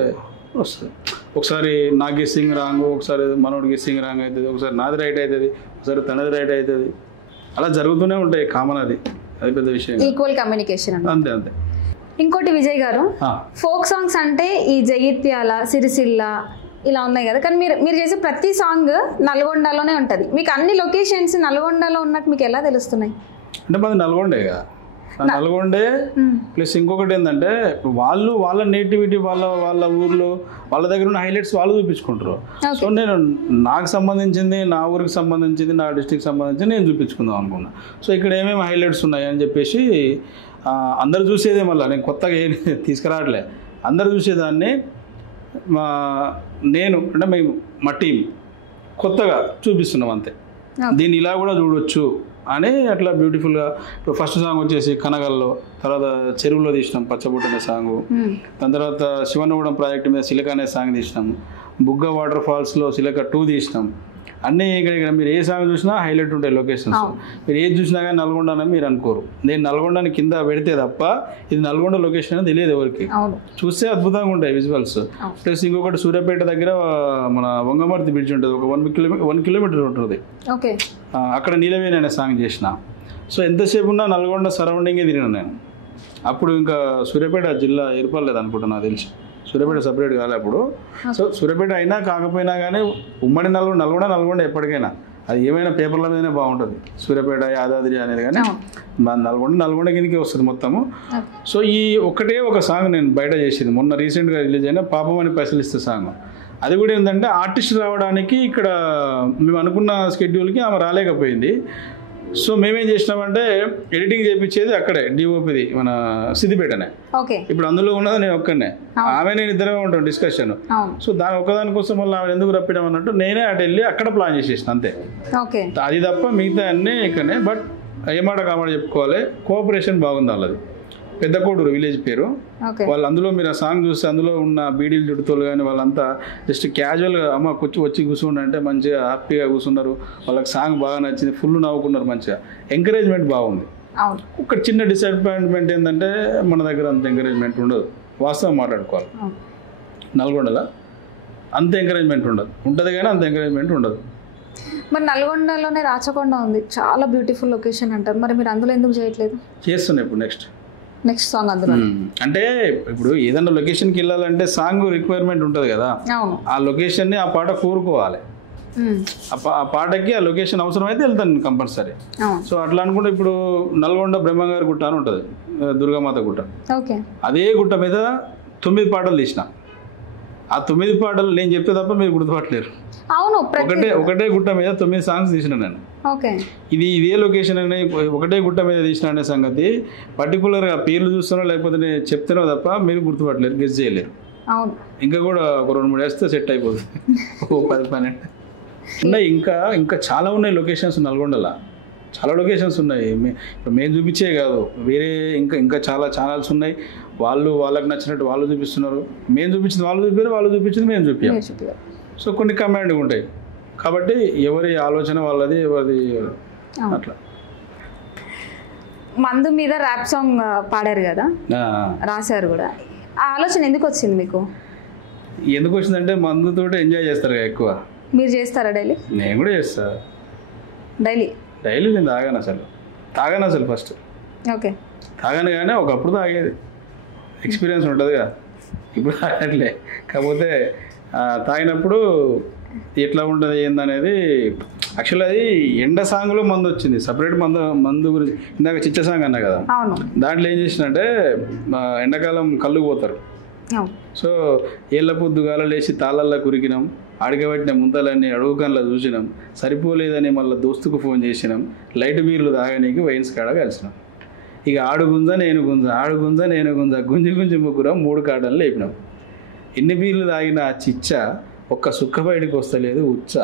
వస్తుంది. ఒకసారి నా గెస్సింగ్ రాంగ్, ఒకసారి మనోడి గెస్సింగ్ రాంగ్ అవుతుంది, ఒకసారి నాది రైట్ అవుతుంది, ఒకసారి తనది రైట్ అవుతుంది. అలా జరుగుతూనే ఉంటాయి, కామన్. అది పెద్ద విషయం. ఈక్వల్ కమ్యూనికేషన్ అంతే అంతే. ఇంకోటి విజయ్ గారు, ఫోక్ సాంగ్స్ అంటే ఈ జగిత్యాల, సిరిసిల్ల ఇలా ఉన్నాయి కదా, కానీ మీరు చేసే ప్రతి సాంగ్ నల్గొండలోనే ఉంటుంది. మీకు అన్ని లొకేషన్స్ నల్గొండలో ఉన్నట్టు మీకు ఎలా తెలుస్తున్నాయి? అంటే మాది నల్గొండే కదా, నల్గొండే. ప్లస్ ఇంకొకటి ఏంటంటే వాళ్ళు వాళ్ళ నేటివిటీ, వాళ్ళ ఊర్లో వాళ్ళ దగ్గర ఉన్న హైలైట్స్ వాళ్ళు చూపించుకుంటారు. సో నేను నాకు సంబంధించింది, నా ఊరికి సంబంధించింది, నా డిస్టిక్ సంబంధించింది నేను చూపించుకుందాం అనుకున్నా. సో ఇక్కడ ఏమేమి హైలైట్స్ ఉన్నాయి అని చెప్పేసి అందరు చూసేదే, మళ్ళీ నేను కొత్తగా ఏం తీసుకురావట్లే, అందరు చూసేదాన్ని నేను అంటే మేము మా టీం కొత్తగా చూపిస్తున్నాం అంతే. దీన్ని ఇలా కూడా చూడొచ్చు అని అట్లా బ్యూటిఫుల్గా. ఇప్పుడు ఫస్ట్ సాంగ్ వచ్చేసి కనగల్లో, తర్వాత చెరువులో తీసినాం పచ్చబొట్టు అనే సాంగ్, దాని తర్వాత శివనగూడెం ప్రాజెక్టు మీద సిలక అనే సాంగ్ తీసినాం, బుగ్గ వాటర్ ఫాల్స్లో సిలక 2 తీసినాం. అన్నీ ఇక్కడ మీరు ఏ సాంగ్ చూసినా హైలైట్ ఉంటాయి లొకేషన్స్. మీరు ఏది చూసినా కానీ నల్గొండ అని మీరు అనుకోరు. నేను నల్గొండని కింద పెడితే తప్ప ఇది నల్గొండ లొకేషన్ అని తెలియదు ఎవరికి. చూస్తే అద్భుతంగా ఉంటాయి విజువల్స్. ప్లస్ ఇంకొకటి సూర్యాపేట దగ్గర మన వంగమర్తి బ్రిడ్జ్ ఉంటుంది, ఒక 1 కిలోమీటర్ ఉంటుంది. అక్కడ నీలవేణి అనే సాంగ్ చేసిన. సో ఎంతసేపు ఉన్నా నల్గొండ సరౌండింగే తిరిగిన నేను. అప్పుడు ఇంకా సూర్యాపేట జిల్లా ఏర్పడలేదు అనుకుంటా నాకు తెలిసి, సూర్యాపేట సపరేట్ కాలే అప్పుడు. సో సూర్యాపేట అయినా కాకపోయినా కానీ ఉమ్మడి నల్గొండ ఎప్పటికైనా అది ఏమైనా పేపర్ల మీదనే బాగుంటుంది, సూర్యాపేట యాదాద్రి అనేది. కానీ నల్గొండ కిందకి వస్తుంది మొత్తము. సో ఈ ఒకటే ఒక సాంగ్ నేను బయట చేసింది మొన్న రీసెంట్గా రిలీజ్ అయిన పాపం అని పైసలు ఇస్తే సాంగ్. అది కూడా ఏంటంటే ఆర్టిస్ట్ రావడానికి ఇక్కడ మేము అనుకున్న స్కెడ్యూల్కి ఆమె రాలేకపోయింది. సో మేమేం చేసినామంటే ఎడిటింగ్ చేయించేది అక్కడే డిఓపిది మన సిద్దిపేటనే. ఇప్పుడు అందులో ఉన్నది నేను ఒక్కనే, ఆమె నేను ఇద్దరమే ఉంటాం డిస్కషన్. సో ఒకదాని కోసం మళ్ళీ ఆమె ఎందుకు రప్పినాం అన్నట్టు నేనే అటు వెళ్ళి అక్కడ ప్లాన్ చేసేసిన అంతే. అది తప్ప మిగతా అన్నీ ఇక్కడనే. బట్ ఏమాట కామాట చెప్పుకోవాలి, కోఆపరేషన్ బాగుంది వాళ్ళది. పెద్ద కోడూరు విలేజ్ పేరు. వాళ్ళు అందులో మీరు ఆ సాంగ్ చూస్తే అందులో ఉన్న బీడీలు చుడుతోలు కానీ వాళ్ళంతా జస్ట్ క్యాజువల్గా అమ్మ వచ్చి కూర్చుంటే అంటే మంచిగా హ్యాపీగా కూర్చున్నారు. వాళ్ళకి సాంగ్ బాగా నచ్చింది, ఫుల్ నవ్వుకున్నారు, మంచిగా ఎంకరేజ్మెంట్ బాగుంది. ఒక చిన్న డిసప్పాయింట్మెంట్ ఏంటంటే మన దగ్గర అంత ఎంకరేజ్మెంట్ ఉండదు, వాస్తవం మాట్లాడుకోవాలి. నల్గొండలో అంత ఎంకరేజ్మెంట్ ఉంటుంది కానీ అంత ఎంకరేజ్మెంట్ ఉండదు. మరి నల్గొండలోనే రాచకొండ ఉంది, చాలా బ్యూటిఫుల్ లొకేషన్ అంటారు. మరి మీరు అందులో ఎందుకు చేయట్లేదు? చేస్తున్నాయి ఇప్పుడు నెక్స్ట్ సాంగ్ అందులో. అంటే ఇప్పుడు ఏదన్నా లొకేషన్కి వెళ్ళాలంటే సాంగ్ రిక్వైర్మెంట్ ఉంటుంది కదా, ఆ లొకేషన్ని ఆ పాట కోరుకోవాలి. ఆ పాటకి ఆ లొకేషన్ అవసరం అయితే వెళ్తాను కంపల్సరీ. సో అట్లా అనుకుంటే ఇప్పుడు నల్గొండ బ్రహ్మంగారి గుట్ట అని ఉంటుంది, దుర్గామాత గుట్ట. అదే గుట్ట మీద 9 పాటలు తీసిన. ఆ 9 పాటలు నేను చెప్తే తప్ప మీరు గుర్తుపట్టలేరు. ఒకటే గుట్ట మీద 9 సాంగ్స్ తీసిన నేను. ఇదే లొకేషన్ అనే ఒకటే గుట్ట మీద తీసిన అనే సంగతి పర్టికులర్గా పేర్లు చూస్తానో లేకపోతే నేను చెప్తానో తప్ప మీరు గుర్తుపట్టలేరు, గెస్ చేయలేరు. ఇంకా కూడా ఒక 2-3 వేస్తే సెట్ అయిపోతుంది. 10-12 ఉన్నాయి. ఇంకా చాలా ఉన్నాయి లొకేషన్స్ నల్గొండలో, చాలా లొకేషన్స్ ఉన్నాయి. మేము చూపించే కాదు, వేరే ఇంకా చాలా ఛానల్స్ ఉన్నాయి. వాళ్ళకి నచ్చినట్టు వాళ్ళు చూపిస్తున్నారు, మేము చూపించింది వాళ్ళు చూపారు, వాళ్ళు చూపించింది మేము చూపించాం. సో కొన్ని కమాండ్ ఉంటాయి కాబట్టి ఎవరి ఆలోచన వాళ్ళది, ఎవరిది అట్లా. మందు మీద ర్యాప్ సాంగ్ పాడారు కదా, రాశారు కూడా. ఆ ఆలోచన ఎందుకు వచ్చింది మీకు? ఎందుకు వచ్చిందంటే మందుతో ఎంజాయ్ చేస్తారు కదా ఎక్కువ. మీరు చేస్తారా డైలీ? నేను కూడా చేస్తా డైలీ. నేను తాగాను అసలు ఫస్ట్ తాగాను, కానీ ఒకప్పుడు తాగేది, ఎక్స్పీరియన్స్ ఉంటుంది కదా. ఇప్పుడు తాగట్లే, కాకపోతే తాగినప్పుడు ఎట్లా ఉంటుంది ఏందనేది. యాక్చువల్లీ అది ఎండ సాంగ్లో మందు వచ్చింది, సపరేట్ మందు గురించి. ఇందాక చిచ్చ సాంగ్ అన్నా కదా, దాంట్లో ఏం చేసినంటే ఎండాకాలం కళ్ళు పోతారు. సో ఏళ్ళ పొద్దుగాల లేచి తాళల్లో కురికినాం, అడగబెట్టిన ముంతలన్నీ అడుగుకన్లా చూసినాం, సరిపోలేదని మళ్ళీ దోస్తుకు ఫోన్ చేసినాం, లైట్ బీర్లు తాగనీకి వైన్స్ కాడ కలిసినాం. ఇక ఆడుగుంజ నేను గుంజ గుంజి ముగ్గురం 3 కాడలు లేపినాం. ఎన్ని బీర్లు తాగిన ఆ చిచ్చ ఒక్క సుక్క బయటకు వస్తలేదు ఉచ్చ.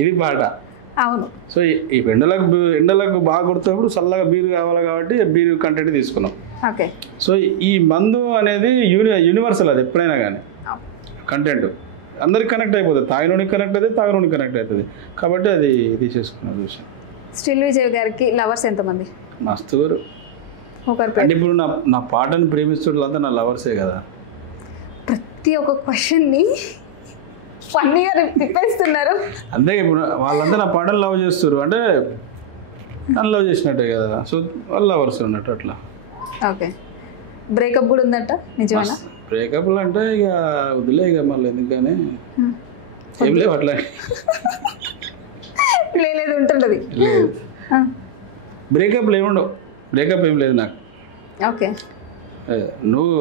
ఇది పాట. సో ఈ ఎండలకు బాగా కొడుతున్నప్పుడు చల్లగా బీరు కావాలి కాబట్టి బీరు కంటెంట్ తీసుకున్నాం. సో ఈ మందు అనేది యూనివర్సల్, అది ఎప్పుడైనా కానీ కంటెంట్ అందరికి కనెక్ట్ అయిపోతుంది, తాగినోనికి కనెక్ట్ అవుతుంది, తాగనోనికి కనెక్ట్ అవుతుంది. కాబట్టి అది తీసేసుకున్న విషయం. స్టిల్ విజయ్ గారికి లవర్స్ ఎంతమంది? మస్తు గారు. అంటే ఇప్పుడు నా పాటను ప్రేమిస్తున్నంతా నా లవర్సే కదా. ప్రతి ఒక్క క్వశ్చన్ని ఫన్నీగా తిప్పేస్తున్నారు. అంతే ఇప్పుడు వాళ్ళంతా నా పాటలు లవ్ చేస్తారు అంటే నన్ను లవ్ చేసినట్టే కదా, సో వాళ్ళు లవర్స్ ఉన్నట్టు అట్లా. ఓకే, బ్రేకప్ కూడా ఉందంట, నిజమేనా? బ్రేకప్లు అంటే ఇక వదిలే ఇక మళ్ళీ ఎందుకని ఏం లేవు అట్లా. లేదు ఉంటుంటది. లేదు బ్రేకప్లు ఏముండవు, బ్రేకప్ ఏం లేదు నాకు. ఓకే, నువ్వు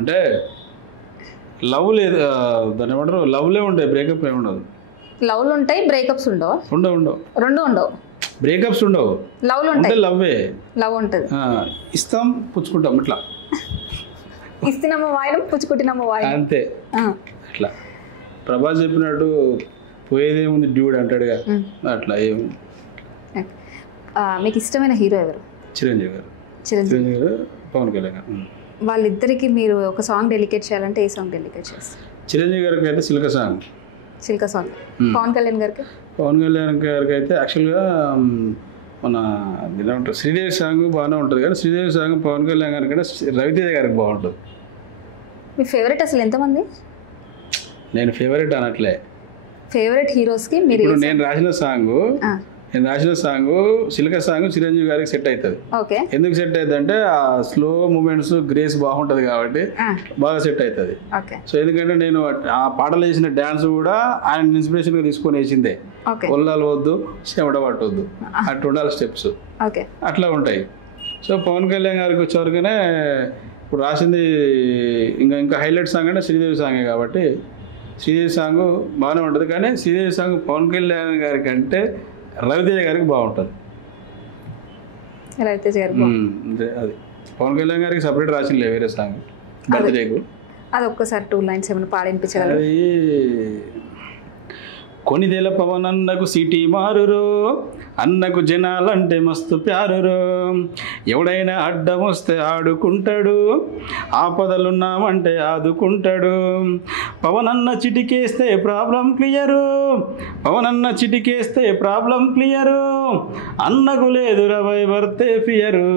అంటే లవ్ లేదు, దాన్ని ఏమంటారు, లవ్లే ఉంటాయి, బ్రేకప్ ఏమి ఉండదు. లవ్లు ఉంటాయి, బ్రేకప్స్ ఉండవు. ఉండవు రెండు ఉండవు, బ్రేకప్స్ ఉండవు, లవ్లు ఉంటాయి. లవ్వే, లవ్ ఉంటుంది. ఇస్తాం పుచ్చుకుంటాం ఇట్లా, ఇస్తున్నాము వాయినం, పుచ్చుకుంటున్నాము వాయినం, అంతే. అట్లా ప్రభాస్ చెప్పినట్టు పోయేదేముంది డ్యూడ్ అంటాడుగా, అట్లా ఏమి. మీకు ఇష్టమైన హీరో ఎవరు? చిరంజీవి గారు. చిరంజీవి గారు, పవన్ కళ్యాణ్ గారు. వాళ్ళిద్దరికి మీరు ఒక సాంగ్ డెలికేట్ చేయాలంటే ఏ సాంగ్ డెలికేట్ చేస్తారు? చిరంజీవి గారికి అయితే సిల్క సాంగ్. సిల్క సాంగ్. పవన్ కళ్యాణ్ గారికి? పవన్ కళ్యాణ్ గారికి అయితే యాక్చువల్గా మన ఏమంటారు శ్రీదేవి సాంగ్ బాగానే ఉంటుంది, కానీ శ్రీదేవి సాంగ్ పవన్ కళ్యాణ్ గారికి కంటే రవితేజ గారికి బాగుంటుంది. మీ ఫేవరెట్ అసలు ఎంతమంది? నేను ఫేవరెట్ అనట్లే, ఫేవరెట్ హీరోస్కి మీరు నేను రాసిన సాంగ్ సిల్క సాంగ్ చిరంజీవి గారికి సెట్ అవుతుంది. ఓకే, ఎందుకు సెట్ అవుతుంది అంటే ఆ స్లో మూమెంట్స్ గ్రేస్ బాగుంటుంది కాబట్టి బాగా సెట్ అవుతుంది. సో ఎందుకంటే నేను ఆ పాటలు వేసిన డ్యాన్స్ కూడా ఆయన ఇన్స్పిరేషన్గా తీసుకొని వేసిందే. ఒళ్ళాలు వద్దు, చెమట పట్టొద్దు, అట్లా ఉండాలి స్టెప్స్, అట్లా ఉంటాయి. సో పవన్ కళ్యాణ్ గారికి వచ్చేవరకునే ఇప్పుడు రాసింది ఇంకా హైలైట్ సాంగ్ అంటే శ్రీదేవి సాంగే కాబట్టి శ్రీదేవి సాంగ్ బాగానే ఉంటుంది, కానీ శ్రీదేవి సాంగ్ పవన్ కళ్యాణ్ గారి కంటే రవితేజ గారికి బాగుంటుంది. రవితేజ గారు అంతే, అది పవన్ కళ్యాణ్ గారికి సపరేట్ రాసింది వేరే సాంగ్ బర్త్డేకు. అది ఒక్కసారి 2 lines ఏమైనా పాడించారు? అది కొనిదెల పవన్ అన్నకు సిటీ మారురో, అన్నకు జనాలంటే మస్తు ప్యారురో, ఎవడైనా అడ్డం వస్తే ఆడుకుంటాడు, ఆపదలున్నామంటే ఆదుకుంటాడు, పవన్ అన్న చిటికేస్తే ప్రాబ్లం క్లియరు, పవన్ అన్న చిటికేస్తే ప్రాబ్లం క్లియరు, అన్నకు లేదు రవై వర్తే ఫియరు.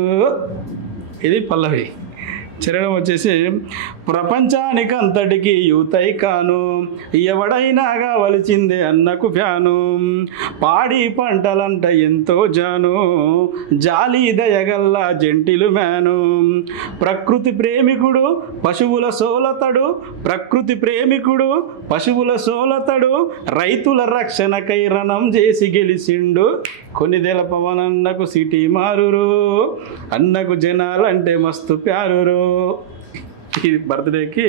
ఇది పల్లవి. చరణం వచ్చేసి ప్రపంచానికి అంతటికి యూతై కాను, ఎవడైనా కావలసిందే అన్నకు ఫ్యాను, పాడి పంటలంట ఎంతో జాను, జాలి దయగల్లా జంటిలు మ్యాను, ప్రకృతి ప్రేమికుడు పశువుల సోలతడు, ప్రకృతి ప్రేమికుడు పశువుల సోలతడు, రైతుల రక్షణకై రణం చేసి గెలిచిండు, కొనిదెల పవన్ అన్నకు సిటీ మారురు, అన్నకు జనాలంటే మస్తు ప్యారురు. ఈ బర్త్డేకి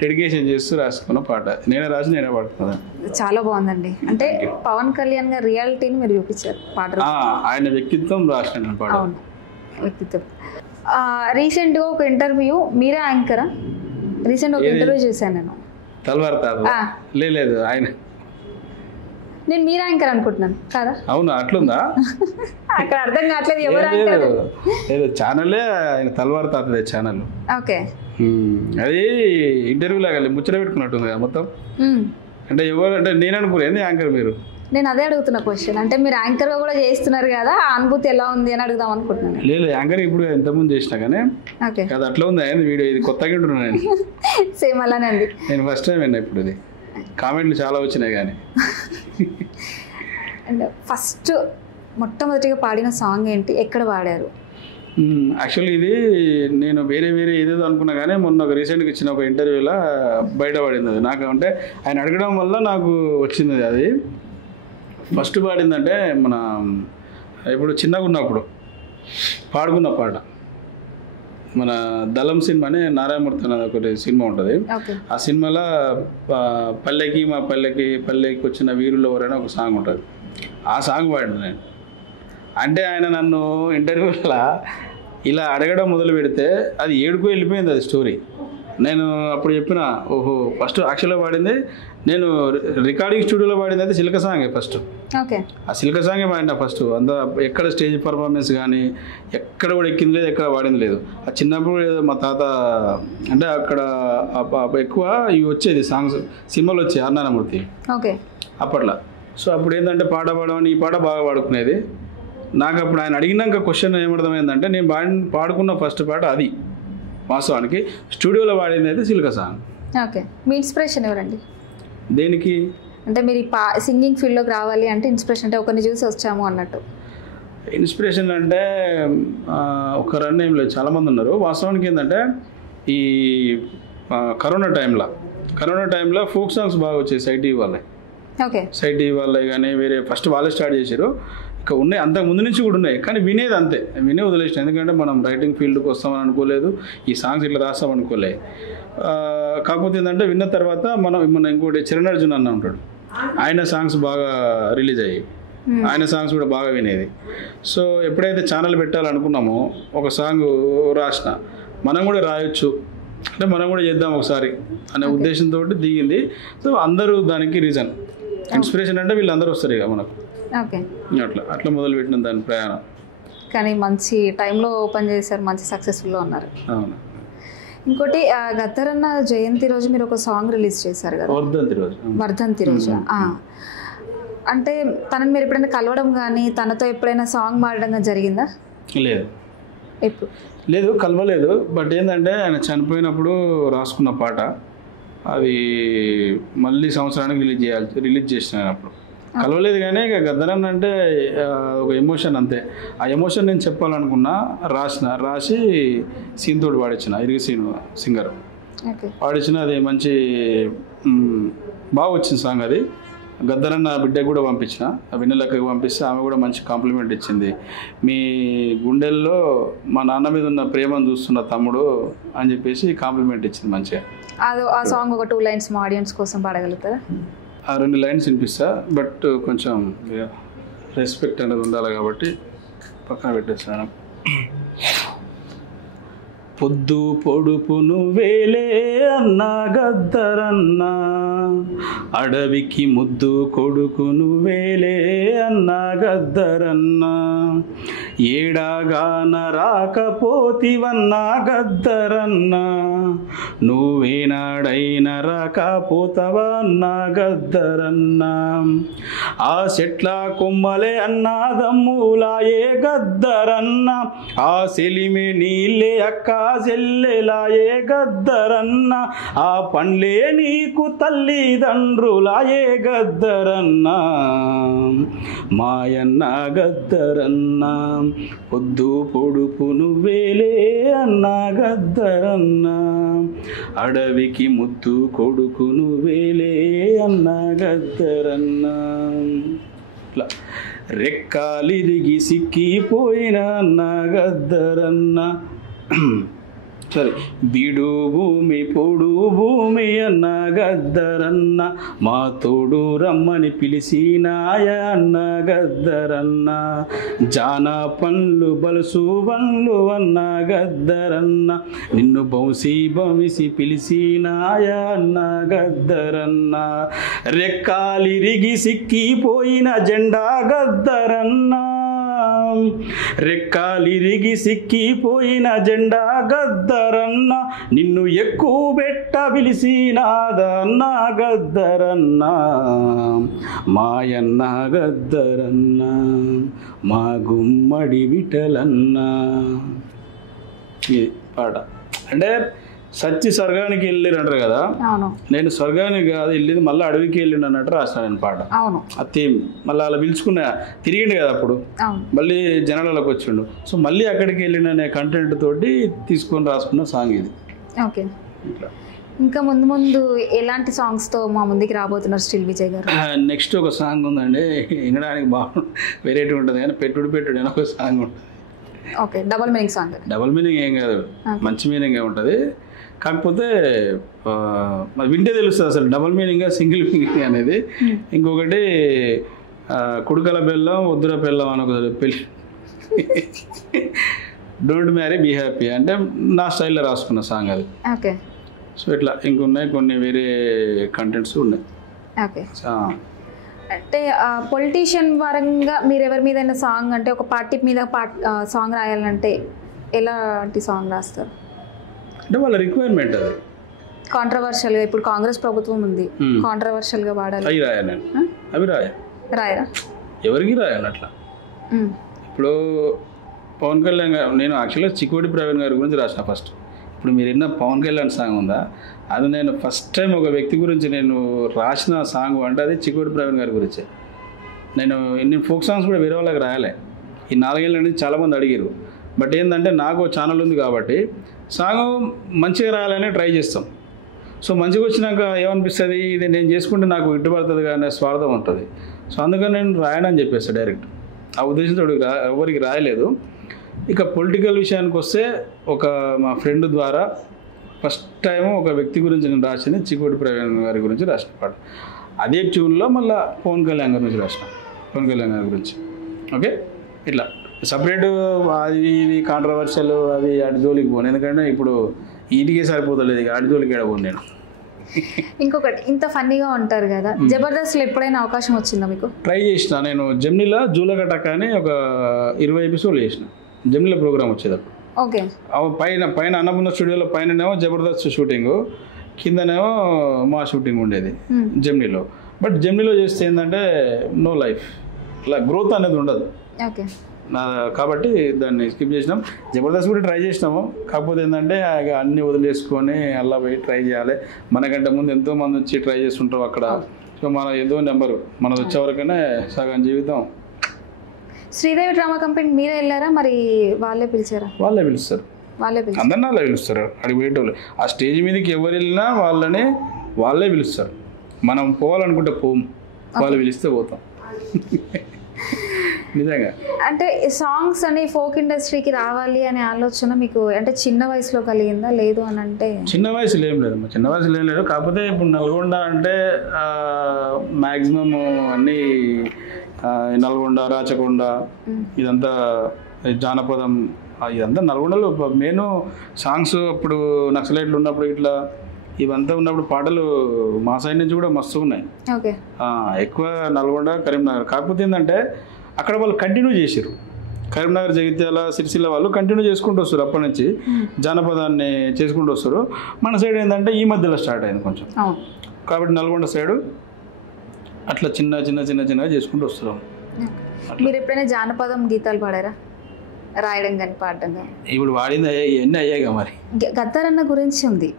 డెడికేషన్ చేస్తూ రాసుకున్న పాట, నేనే రాసి నేనే పాడుతున్నాను. చాలా బాగుందండి. అంటే పవన్ కళ్యాణ్ గారి రియాలిటీని మీరు చూపించారు పాట, ఆయన వ్యక్తిత్వం రాసిన పాట. వ్యక్తిత్వం. రీసెంట్గా ఒక ఇంటర్వ్యూ, మీరే యాంకరా? రీసెంట్ ఒక ఇంటర్వ్యూ చేశాను నేను. తల్వార్ లేదు ఆయన, నేను మీరే యాంకర్ అనుకుంటున్నాను కదా? అవును, అట్లుందా? అక్కడ అర్థం కావట్లేదు ఎవరు యాంకర్. లేదు, ఛానలే ఆయన తల్వార్ తాతదే ఛానల్. ఓకే, అది ఇంటర్వ్యూ లాగా ముచ్చట పెట్టుకున్నట్టుంది మొత్తం. అంటే ఎవరు అంటే నేను అనుకోలేదు యాంకర్ మీరు. నేను అదే అడుగుతున్న క్వశ్చన్, అంటే మీరు యాంకర్ గా కూడా చేస్తున్నారు కదా, ఆ అనుభూతి ఎలా ఉంది అని అడుగుదాం అనుకుంటున్నాను. లేదు, యాంకర్ ఇప్పుడు ఎంతమంది చేసినా కానీ అది అట్లా ఉంది. ఆయన వీడియో ఇది కొత్తగా ఉంటున్నాను నేను. సేమ్ అలానే ఉంది. నేను ఫస్ట్ టైం విన్నా ఇప్పుడు. ఇది కామెంట్లు చాలా వచ్చినాయి కానీ. అండ్ ఫస్ట్ మొట్టమొదటిగా పాడిన సాంగ్ ఏంటి, ఎక్కడ పాడారు? యాక్చువల్లీ ఇది నేను వేరే ఏదేదో అనుకున్నా కానీ మొన్న ఒక రీసెంట్గా ఇచ్చిన ఒక ఇంటర్వ్యూలో బయటపడింది అది నాకు. అంటే ఆయన అడగడం వల్ల నాకు వచ్చింది అది. ఫస్ట్ పాడిందంటే మన ఇప్పుడు చిన్నగా ఉన్నప్పుడు పాడుకున్న పాట మన దళం సినిమా అని నారాయణమూర్తి అనేది ఒకటి సినిమా ఉంటుంది. ఆ సినిమాలో పల్లెకి మా పల్లెకి వచ్చిన వీరులు ఎవరైనా ఒక సాంగ్ ఉంటుంది. ఆ సాంగ్ పాడిన నేను. అంటే ఆయన నన్ను ఇంటర్వ్యూలో ఇలా అడగడం మొదలు పెడితే అది ఏడుకు వెళ్ళిపోయింది అది స్టోరీ. నేను అప్పుడు చెప్పిన ఓహో ఫస్ట్ యాక్చువల్గా పాడింది నేను రికార్డింగ్ స్టూడియోలో పాడింది అయితే సిల్క సాంగే ఫస్ట్. ఓకే, ఆ సిల్క సాంగే పాడినా ఫస్ట్. అంత ఎక్కడ స్టేజ్ పర్ఫార్మెన్స్ కానీ ఎక్కడ కూడా ఎక్కింది లేదు, ఎక్కడ పాడింది లేదు. ఆ చిన్నప్పుడు ఏదో మా తాత అంటే అక్కడ ఎక్కువ ఇవి వచ్చేది సాంగ్స్ సినిమాలు వచ్చాయి ఆర్నారాయణమూర్తి ఓకే అప్పట్లో. సో అప్పుడు ఏంటంటే పాట పాడమని ఈ పాట బాగా పాడుకునేది. నాకు అప్పుడు ఆయన అడిగినాక క్వశ్చన్ ఏమర్థమైందంటే నేను పాడుకున్న ఫస్ట్ పాట అది. వాస్తవానికి స్టూడియోలో పాడింది అయితే సిల్క సాంగ్. ఓకే, మీ ఇన్స్పిరేషన్ ఎవరండి? దేనికి? అంటే మీరు ఈ సింగింగ్ ఫీల్డ్లోకి రావాలి అంటే ఇన్స్పిరేషన్ అంటే ఒకరిని చూసి వచ్చాము అన్నట్టు. ఇన్స్పిరేషన్ అంటే ఒకరన్నీ ఏం లేదు, చాలామంది ఉన్నారు. వాస్తవానికి ఏంటంటే ఈ కరోనా టైంలో ఫోక్ సాంగ్స్ బాగా వచ్చాయి సై టీవీ వాళ్ళే. ఓకే, సై టీవీ వాళ్ళే కానీ వేరే ఫస్ట్ వాళ్ళే స్టార్ట్ చేశారు. ఇక ఉన్నాయి, అంతకు ముందు నుంచి కూడా ఉన్నాయి, కానీ వినేది అంతే, వినే వదిలేసిన. ఎందుకంటే మనం రైటింగ్ ఫీల్డ్కి వస్తామని అనుకోలేదు, ఈ సాంగ్స్ ఇట్లా రాస్తాం అనుకోలే. కాకపోతే ఏంటంటే విన్న తర్వాత మన ఇంకోటి చరణ్ అర్జున్ అన్న ఉంటాడు, ఆయన సాంగ్స్ బాగా రిలీజ్ అయ్యాయి, ఆయన సాంగ్స్ కూడా బాగా వినేది. సో ఎప్పుడైతే ఛానల్ పెట్టాలనుకున్నామో ఒక సాంగ్ రాసిన, మనం కూడా రాయొచ్చు అంటే మనం కూడా చేద్దాం ఒకసారి అనే ఉద్దేశంతో దిగింది. సో అందరూ దానికి రీజన్, ఇన్స్పిరేషన్ అంటే వీళ్ళందరూ వస్తారు ఇక మనకు. ఓకే, అట్లా మొదలుపెట్టిన దాని ప్రయాణం. కానీ మంచి టైంలో ఓపెన్ చేశారు, మంచి సక్సెస్ఫుల్లో ఉన్నారు. అవును. ఇంకోటి గద్దరన్న జయంతి రోజు మీరు ఒక సాంగ్ రిలీజ్ చేశారు కదా, వర్ధంతి రోజు. అంటే తనని మీరు ఎప్పుడైనా కలవడం కానీ తనతో ఎప్పుడైనా సాంగ్ పాడడం కానీ జరిగిందా? లేదు, ఎప్పుడు లేదు, కలవలేదు. బట్ ఏంటంటే ఆయన చనిపోయినప్పుడు రాసుకున్న పాట అది మళ్ళీ సంవత్సరానికి రిలీజ్ చేసిన అప్పుడు కలవలేదు. కానీ ఇక గద్దరన్న అంటే ఒక ఎమోషన్ అంతే. ఆ ఎమోషన్ నేను చెప్పాలనుకున్నా, రాసి సీన్ తోటి పాడించిన, ఇరిగి సీన్ సింగర్ పాడించిన. అది మంచి బాగా వచ్చింది సాంగ్. అది గద్దరన్న బిడ్డకు కూడా పంపించిన, వెన్నెలక్కకి పంపిస్తే ఆమె కూడా మంచి కాంప్లిమెంట్ ఇచ్చింది. మీ గుండెల్లో మా నాన్న మీద ఉన్న ప్రేమను చూస్తున్న తమ్ముడు అని చెప్పేసి కాంప్లిమెంట్ ఇచ్చింది మంచిగా. ఆ సాంగ్ ఒక 2 లైన్స్ మా ఆడియన్స్ కోసం పాడగలుగుతారా? ఆ 2 లైన్స్ వినిపిస్తా, బట్ కొంచెం రెస్పెక్ట్ అనేది ఉండాలి కాబట్టి పక్కన పెట్టేస్తాను. పొద్దు పొడుపును వేలే అన్నా గద్దరన్నా, అడవికి ముద్దు కొడుకును వేలే అన్నా గద్దరన్నా, ఏడాగాన రాకపోతివన్నా గద్దరన్నా, నువ్వేనాడైనా రాకపోతావా అన్నా గద్దరన్నా, ఆ చెట్ల కొమ్మలే అన్నా దమ్ములాయే గద్దరన్నా, ఆ సెలిమే నీళ్ళే అక్క చెల్లెలాయే గద్దరన్నా, ఆ పండ్లే నీకు తల్లిదండ్రులాయే గద్దరన్నా, మాయన్న గద్దరన్నా, పొద్దు పొడుపును వేలే అన్నా గద్దరన్నా, అడవికి ముద్దు కొడుకును వేలే అన్నా గద్దరన్నా. ఇట్లా రెక్కాలిరిగి సిక్కిపోయిన అన్నా గద్దరన్నా, సరే బీడు భూమి పొడు భూమి అన్న గద్దరన్న, మా తోడు రమ్మని పిలిచినాయ అన్న గద్దరన్న, జాన పండ్లు బలుసు బండ్లు అన్న గద్దరన్న, నిన్ను బౌసి పిలిచినాయ అన్న గద్దరన్న, రెక్కాలిరిగి సిక్కిపోయిన జెండా గద్దరన్న, రెక్కాలిరిగి సిక్కిపోయిన జెండా గద్దరన్న, నిన్ను ఎక్కువ బెట్ట పిలిచినాదన్న గద్దరన్న, మాయన్న గద్దరన్న, మా గుమ్మడి విఠలన్న. ఇది పాట. అంటే సచ్చి స్వర్గానికి వెళ్ళిరు అంటారు కదా, నేను స్వర్గానికి కాదు వెళ్ళింది మళ్ళీ అడవికి వెళ్ళిండు అన్నట్టు రాసిన నేను పాట. ఆ థీమ్ మళ్ళీ అలా పిలుచుకున్నా, తిరిగిండు కదా అప్పుడు, మళ్ళీ జనాలలోకి వచ్చిండు. సో మళ్ళీ అక్కడికి వెళ్ళిన అనే కంటెంట్ తోటి తీసుకొని రాసుకున్న సాంగ్ ఇది. ఓకే, ఇంకా ముందు ఎలాంటి సాంగ్స్తో మా ముందుకి రాబోతున్నారు స్టిల్ విజయ్ గారు? నెక్స్ట్ ఒక సాంగ్ ఉందండి, వినడానికి వెరైటీ ఉంటుంది కానీ పెట్టుడు అని ఒక సాంగ్ ఉంటుంది. Okay, double meaning song. Double meaning ఏం కాదు, మంచి మీనింగ్ ఉంటుంది. కాకపోతే వింటే తెలుస్తుంది అసలు డబల్ మీనింగ్ సింగిల్ మీనింగ్ అనేది. ఇంకొకటి కుడుకల బెల్లం వద్దుర బెల్లం అని ఒక పెళ్ళి, డోంట్ మ్యారీ బీ హ్యాపీ అంటే నా స్టైల్లో రాసుకున్న సాంగ్ అది. ఓకే, సో ఇట్లా ఇంకున్నాయి కొన్ని వేరే కంటెంట్స్ ఉన్నాయి. ఓకే, అంటే పొలిటీషియన్ పరంగా మీరు ఎవరి మీద సాంగ్ అంటే ఒక పార్టీ మీద సాంగ్ రాయాలంటే ఎలాంటి సాంగ్ రాస్తారు? అంటే వాళ్ళ రిక్వైర్మెంట్ అది. కాంట్రవర్షియల్గా ఇప్పుడు కాంగ్రెస్ ప్రభుత్వం ఉంది, కాంట్రవర్షియల్గా వాడాలి. అవి రాయాలి, అవి రాయరా? ఎవరికి రాయాలి అట్లా. ఇప్పుడు పవన్ కళ్యాణ్ గారు, నేను యాక్చువల్గా చికోటి ప్రవీణ్ గారి గురించి రాసిన ఫస్ట్. ఇప్పుడు మీరు విన్న పవన్ కళ్యాణ్ సాంగ్ ఉందా, అది నేను ఫస్ట్ టైం ఒక వ్యక్తి గురించి నేను రాసిన సాంగ్ అంటే అది చికోటి ప్రవీణ్ గారి గురించే. నేను ఫోక్ సాంగ్స్ కూడా వేరే వాళ్ళకి రాయలే. ఈ 4 ఏళ్ళ నుంచి చాలామంది అడిగారు. బట్ ఏంటంటే నాకు ఛానల్ ఉంది కాబట్టి సాంగ్ మంచిగా రాయాలని ట్రై చేస్తాం. సో మంచిగా వచ్చినాక ఏమనిపిస్తుంది, ఇది నేను చేసుకుంటే నాకు ఇట్టుపడుతుంది కానీ స్వార్థం ఉంటుంది. సో అందుకని నేను రాయనని చెప్పేస్తాను డైరెక్ట్. ఆ ఉద్దేశంతో ఎవరికి రాయలేదు. ఇక పొలిటికల్ విషయానికి వస్తే మా ఫ్రెండ్ ద్వారా ఫస్ట్ టైం ఒక వ్యక్తి గురించి నేను రాసింది చికోటి ప్రవీణ్ గారి గురించి రాసిన పాట. అదే ట్యూన్లో మళ్ళీ పవన్ కళ్యాణ్ గారి గురించి రాసిన, పవన్ కళ్యాణ్ గారి గురించి. ఓకే, ఇట్లా సపరేట్ అది ఇది కాంట్రవర్షియల్ అది అటు జోలికి పోను, ఎందుకంటే ఇప్పుడు ఇంటికే సరిపోతలేదు, ఇక అటు జోలికి ఎడబోను నేను. ఇంకొకటి, ఇంత ఫన్నీగా ఉంటారు కదా, జబర్దస్త్లో ఎప్పుడైనా అవకాశం వచ్చిందా మీకు? ట్రై చేసిన నేను. జెమినీలో జూలగటక అని ఒక 20 ఎపిసోడ్లు చేసిన. జెమినీలో ప్రోగ్రామ్ వచ్చేటప్పుడు. ఓకే. పైన అన్నపూర్ణ స్టూడియోలో పైననేమో జబర్దస్త్ షూటింగ్, కిందనేమో మా షూటింగ్ ఉండేది జెమినీలో. బట్ జెమినీలో చేస్తే ఏంటంటే నో లైఫ్, ఇలా గ్రోత్ అనేది ఉండదు. ఓకే. కాబట్టి దాన్ని స్కిప్ చేసినాం. జబర్దస్త్ కూడా ట్రై చేసినాము, కాకపోతే ఏంటంటే అన్నీ వదిలేసుకొని అలా పోయి ట్రై చేయాలి. మనకంటే ముందు ఎంతోమంది వచ్చి ట్రై చేస్తుంటారు అక్కడ. సో మన ఏదో నెంబరు మనది వచ్చే వరకనే సగం జీవితం. శ్రీదేవి డ్రామా కంపెనీ మీరే వెళ్ళారా, మరి వాళ్ళే పిలిచారా? వాళ్ళే పిలుస్తారు, అందరినీ వాళ్ళే పిలుస్తారు. అడిగి పోయేటోళ్ళు ఆ స్టేజ్ మీదకి ఎవరు వెళ్ళినా వాళ్ళే పిలుస్తారు. మనం పోవాలనుకుంటే పోము, వాళ్ళు పిలిస్తే పోతాం. నిజంగా. అంటే సాంగ్స్ అని ఫోక్ ఇండస్ట్రీకి రావాలి అనే ఆలోచన మీకు అంటే చిన్న వయసులో కలిగిందా? లేదు అని అంటే చిన్న వయసులో ఏం లేదు, చిన్న వయసులో ఏం లేదు. కాకపోతే ఇప్పుడు నల్గొండ అంటే మ్యాక్సిమం అన్నీ నల్గొండ, రాచకొండ, ఇదంతా జానపదం, ఇదంతా నల్గొండలో మెయిన్ సాంగ్స్. అప్పుడు నక్సలైట్లు ఉన్నప్పుడు ఇట్లా ఇవంతా ఉన్నప్పుడు పాటలు మా సైడ్ నుంచి కూడా మస్తు ఉన్నాయి. ఓకే. ఎక్కువ నల్గొండ, కరీంనగర్. కాకపోతే ఏంటంటే అక్కడ వాళ్ళు కంటిన్యూ చేశారు. కరీంనగర్, జగిత్యాల, సిరిసిల్ల వాళ్ళు కంటిన్యూ చేసుకుంటూ వస్తారు. అప్పటి నుంచి జానపదాన్ని చేసుకుంటూ వస్తారు. మన సైడ్ ఏంటంటే ఈ మధ్యలో స్టార్ట్ అయింది కొంచెం. కాబట్టి నల్గొండ సైడు అట్లా చిన్నగా చేసుకుంటూ వస్తున్నాం. మీరు ఎప్పుడైనా జానపదం గీతాలు పాడారా? రాయడం కానీ పాడడం కానీ? ఇప్పుడు వాడింది ఎన్ని అయ్యాయిగా. మరి గద్దరన్న గురించి ఉంది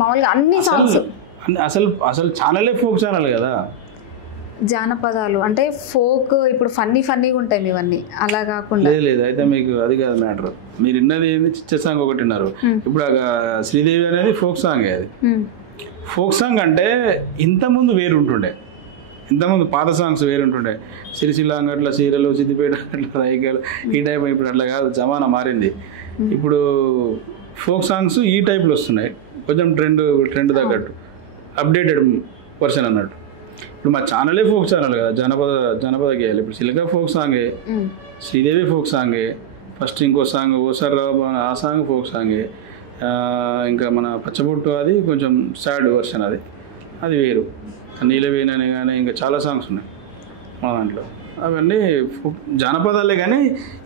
మామూలుగా అన్ని సాంగ్స్. అసలు ఛానలే ఫోక్ ఛానల్ కదా. జానపదాలు అంటే ఫోక్ ఇప్పుడు ఫన్నీగా ఉంటాయి ఇవన్నీ, అలా కాకుండా. లేదు అయితే మీకు అది కాదు మ్యాటర్. మీరు విన్నది ఏంది, చిచ్చ సాంగ్ ఒకటి విన్నారు. ఇప్పుడు శ్రీదేవి అనేది ఫోక్ సాంగ్. అది ఫోక్ సాంగ్ అంటే ఇంతకుముందు వేరుంటుండే, ఇంతకుముందు పాత సాంగ్స్ వేరుంటుండే. సిరిసిల్ల అంగట్ల చీరలు, సిద్దిపేట అంగట్ల రైకలు, ఈ టైప్. ఇప్పుడు అట్లా కాదు, జమానా మారింది. ఇప్పుడు ఫోక్ సాంగ్స్ ఈ టైప్లో వస్తున్నాయి, కొంచెం ట్రెండ్ తగ్గట్టు అప్డేటెడ్ వర్షన్ అన్నట్టు. ఇప్పుడు మా ఛానలే ఫోక్ ఛానల్ కదా, జనపద గేయాలి. ఇప్పుడు సిలికా ఫోక్ సాంగే, శ్రీదేవి ఫోక్ సాంగే, ఫస్ట్ ఇంకో సాంగ్ ఓసారి రావు ఆ సాంగ్ ఫోక్ సాంగే. ఇంకా మన పచ్చబొట్టు అది కొంచెం సాడ్ వర్షన్, అది వేరు. నీలవేణి అని కానీ ఇంకా చాలా సాంగ్స్ ఉన్నాయి మా దాంట్లో. అవన్నీ జానపదాలే, కానీ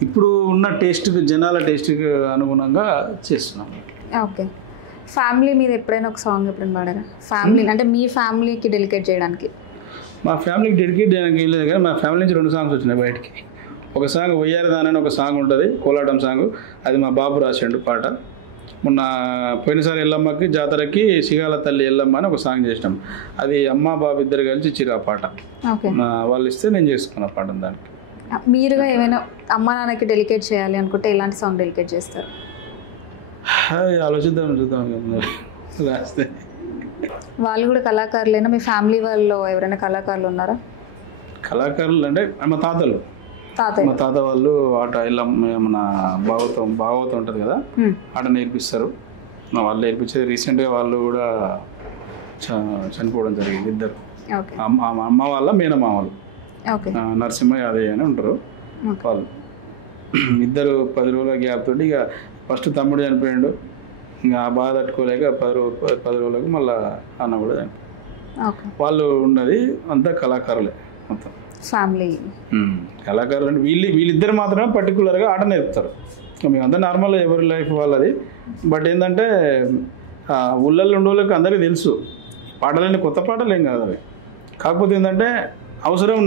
ఇప్పుడు ఉన్న టేస్ట్కి, జనాల టేస్ట్కి అనుగుణంగా చేస్తున్నాం. ఓకే. ఫ్యామిలీ మీద ఎప్పుడైనా ఒక సాంగ్ ఎప్పుడైనా పాడారా? ఫ్యామిలీ అంటే మీ ఫ్యామిలీకి డెడికేట్ చేయడానికి? మా ఫ్యామిలీకి డెడికేట్ చేయడానికి ఏం లేదు, కానీ మా ఫ్యామిలీ నుంచి 2 సాంగ్స్ వచ్చినాయి బయటికి. ఒక సాంగ్ వయ్యారదాన్ అని ఒక సాంగ్ ఉంటుంది, కోలాటం సాంగ్. అది మా బాబు రాసిండు పాట. మొన్న పోయినసారి ఎల్లమ్మకి జాతరకి సిగాల తల్లి ఎల్లమ్మ అని ఒక సాంగ్ చేసినాం. అది అమ్మ బాబు ఇద్దరు కలిసి ఇచ్చిరు ఆ పాట. వాళ్ళు ఇస్తే నేను చేసుకున్న పాట. దానికి మీరుగా ఏమైనా అమ్మ నాన్నకి డెడికేట్ చేయాలి అనుకుంటే ఎలాంటి సాంగ్ డెడికేట్ చేస్తారు? చూద్దాం రాస్తే. వాళ్ళు కూడా కళాకారులేనా? మీ ఫ్యామిలీ వాళ్ళు ఎవరైనా కళాకారులు ఉన్నారా? కళాకారులు అంటే మా తాతలు, మా తాత వాళ్ళు ఆట ఇలా మన భాగవతం ఉంటుంది కదా, ఆట నేర్పిస్తారు. వాళ్ళు నేర్పించేది. రీసెంట్గా వాళ్ళు కూడా చనిపోవడం జరిగింది, ఇద్దరు. అమ్మ వాళ్ళ మేనమామలు నరసింహ యాదయ్య అని ఉంటారు వాళ్ళు. ఇద్దరు 10 రోజుల గ్యాప్ తోటి, ఇక ఫస్ట్ తమ్ముడు చనిపోయాడు, ఇంకా ఆ బాధ తట్టుకోలేక 10 రోజులకు మళ్ళీ అన్న కూడా చనిపోయాడు. వాళ్ళు ఉన్నది అంతా కళాకారులే మొత్తం ఫ్యామిలీ. కళాకారులు అంటే వీళ్ళిద్దరు మాత్రమే పర్టికులర్గా ఆట నేర్పుతారు. మేమంతా నార్మల్ ఎవరి లైఫ్ వాళ్ళది. బట్ ఏంటంటే ఊళ్ళల్లో ఉండే వాళ్ళకి అందరికీ తెలుసు పాటలని, కొత్త పాటలు ఏం కాదు అవి. కాకపోతే ఏంటంటే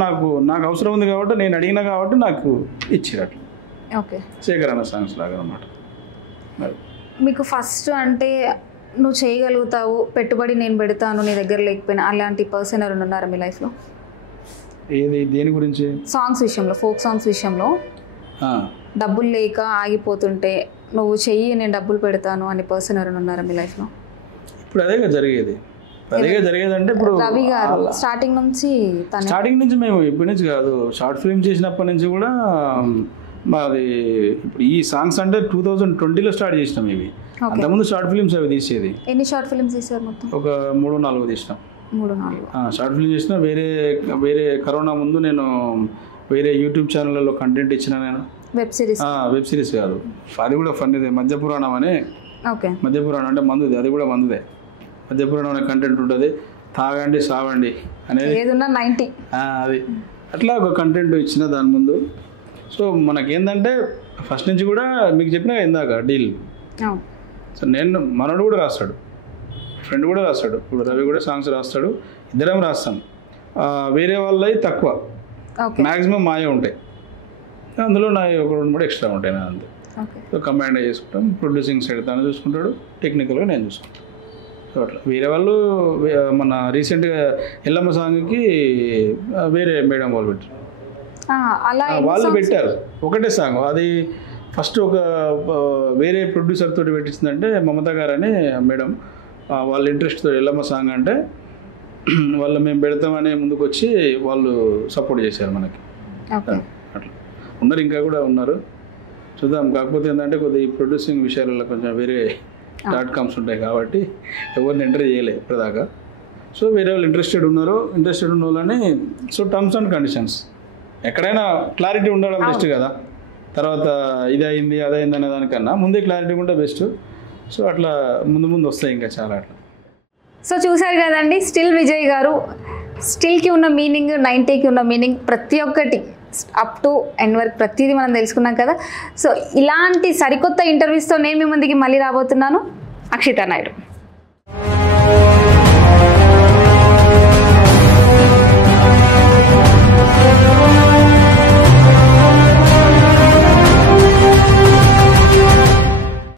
నాకు అవసరం ఉంది కాబట్టి నేను అడిగినా కాబట్టి నాకు ఇచ్చినట్లు. ఓకే. సేకరణ సాంగ్స్ లాగా అన్నమాట. మీకు ఫస్ట్ అంటే నువ్వు చేయగలుగుతావు, పెట్టుబడి నేను పెడతాను నీ దగ్గర లేకపోయినా అలాంటి పర్సన్ ఎవరైనా ఉన్నారా మీ లైఫ్లో? ఏది దేని గురించి? సాంగ్స్ విషయంలో, ఫోక్ సాంగ్స్ విషయంలో డబ్బులు లేక ఆగిపోతుంటే నువ్వు చెయ్యి నేను డబ్బులు పెడతాను అనే పర్సన్ ఎవరైనా ఉన్నారా మీ లైఫ్లో? ఇప్పుడు అదేగా జరిగేది. అంటే ఇప్పుడు రవి గారు స్టార్టింగ్ నుంచి మేము ఇప్పటి నుంచి కాదు, షార్ట్ ఫిల్మ్ చేసినప్పటి నుంచి కూడా మాది. ఇప్పుడు ఈ సాంగ్స్ అంటే 2020లో స్టార్ట్ చేసినాం ఇవి. అంతకుముందు షార్ట్ ఫిల్మ్స్ అవి తీసేది. ఎన్ని షార్ట్ ఫిల్మ్స్ తీసారు మొత్తం? ఒక 3-4 తీసినాం. 3-4 షార్ట్ ఫిల్మ్ చేసిన. వేరే కరోనా ముందు నేను వేరే యూట్యూబ్ ఛానళ్ళలో కంటెంట్ ఇచ్చిన. నేను వెబ్ సిరీస్ కాదు, అది కూడా ఫన్నీదే. మధ్యపురాణం అని. మధ్యపురాణం అంటే మందుది, అది కూడా మందుదే. మధ్యపురాణం అనే కంటెంట్ ఉంటుంది. తాగండి సావండి అనేది అది. అట్లా ఒక కంటెంట్ ఇచ్చిన దాని ముందు. సో మనకేంటంటే ఫస్ట్ నుంచి కూడా మీకు చెప్పినా ఇందాక డీల్. సో మనోడు కూడా రాస్తాడు, ఫ్రెండ్ కూడా రాస్తాడు. ఇప్పుడు రవి కూడా సాంగ్స్ రాస్తాడు, ఇద్దరం రాస్తాం. వేరే వాళ్ళవి తక్కువ, మ్యాక్సిమం మాయే ఉంటాయి. అందులో నా ఒక 2-3 ఎక్స్ట్రా ఉంటాయి నా అంతే. సో కంబైండ్ చేసుకుంటాం. ప్రొడ్యూసింగ్ సైడ్ తను చూసుకుంటాడు, టెక్నికల్గా నేను చూసుకుంటాను. సో అట్లా వేరే వాళ్ళు మన రీసెంట్గా ఎల్లమ్మ సాంగ్కి వేరే మేడం వాళ్ళు పెట్టారు. వాళ్ళు పెట్టారు ఒకటే సాంగ్. అది ఫస్ట్ ఒక వేరే ప్రొడ్యూసర్ తోటి పెట్టించిందంటే మమతా గారు అని మేడం. వాళ్ళ ఇంట్రెస్ట్తో ఎల్లమ్మ సాంగ్ అంటే వాళ్ళు మేము పెడతామని ముందుకు వచ్చి వాళ్ళు సపోర్ట్ చేశారు మనకి. అట్లా ఉన్నారు, ఇంకా కూడా ఉన్నారు, చూద్దాం. కాకపోతే ఏంటంటే కొద్దిగా ప్రొడ్యూసింగ్ విషయాలలో కొంచెం వేరే .coms ఉంటాయి కాబట్టి ఎవరిని ఎంటర్ చేయలేదు ఇప్పటిదాకా. సో వేరే వాళ్ళు ఇంట్రెస్టెడ్ ఉన్న వాళ్ళని. సో టర్మ్స్ అండ్ కండిషన్స్ ఎక్కడైనా క్లారిటీ ఉండడం బెస్ట్ కదా. తర్వాత ఇది అయింది అదైంది అనే దానికన్నా ముందే క్లారిటీ ఉంటే బెస్ట్. సో అట్లా ముందు వస్తాయి ఇంకా చాలా అట్లా. సో చూసారు కదండి, స్టిల్ విజయ్ గారు. స్టిల్కి ఉన్న మీనింగ్, 90కి ఉన్న మీనింగ్, ప్రతి ఒక్కటి అప్ టు ఎండ్ వరకు ప్రతిదీ మనం తెలుసుకున్నాం కదా. సో ఇలాంటి సరికొత్త ఇంటర్వ్యూస్తో నేను మీ ముందుకి మళ్ళీ రాబోతున్నాను. అక్షితా నాయుడు.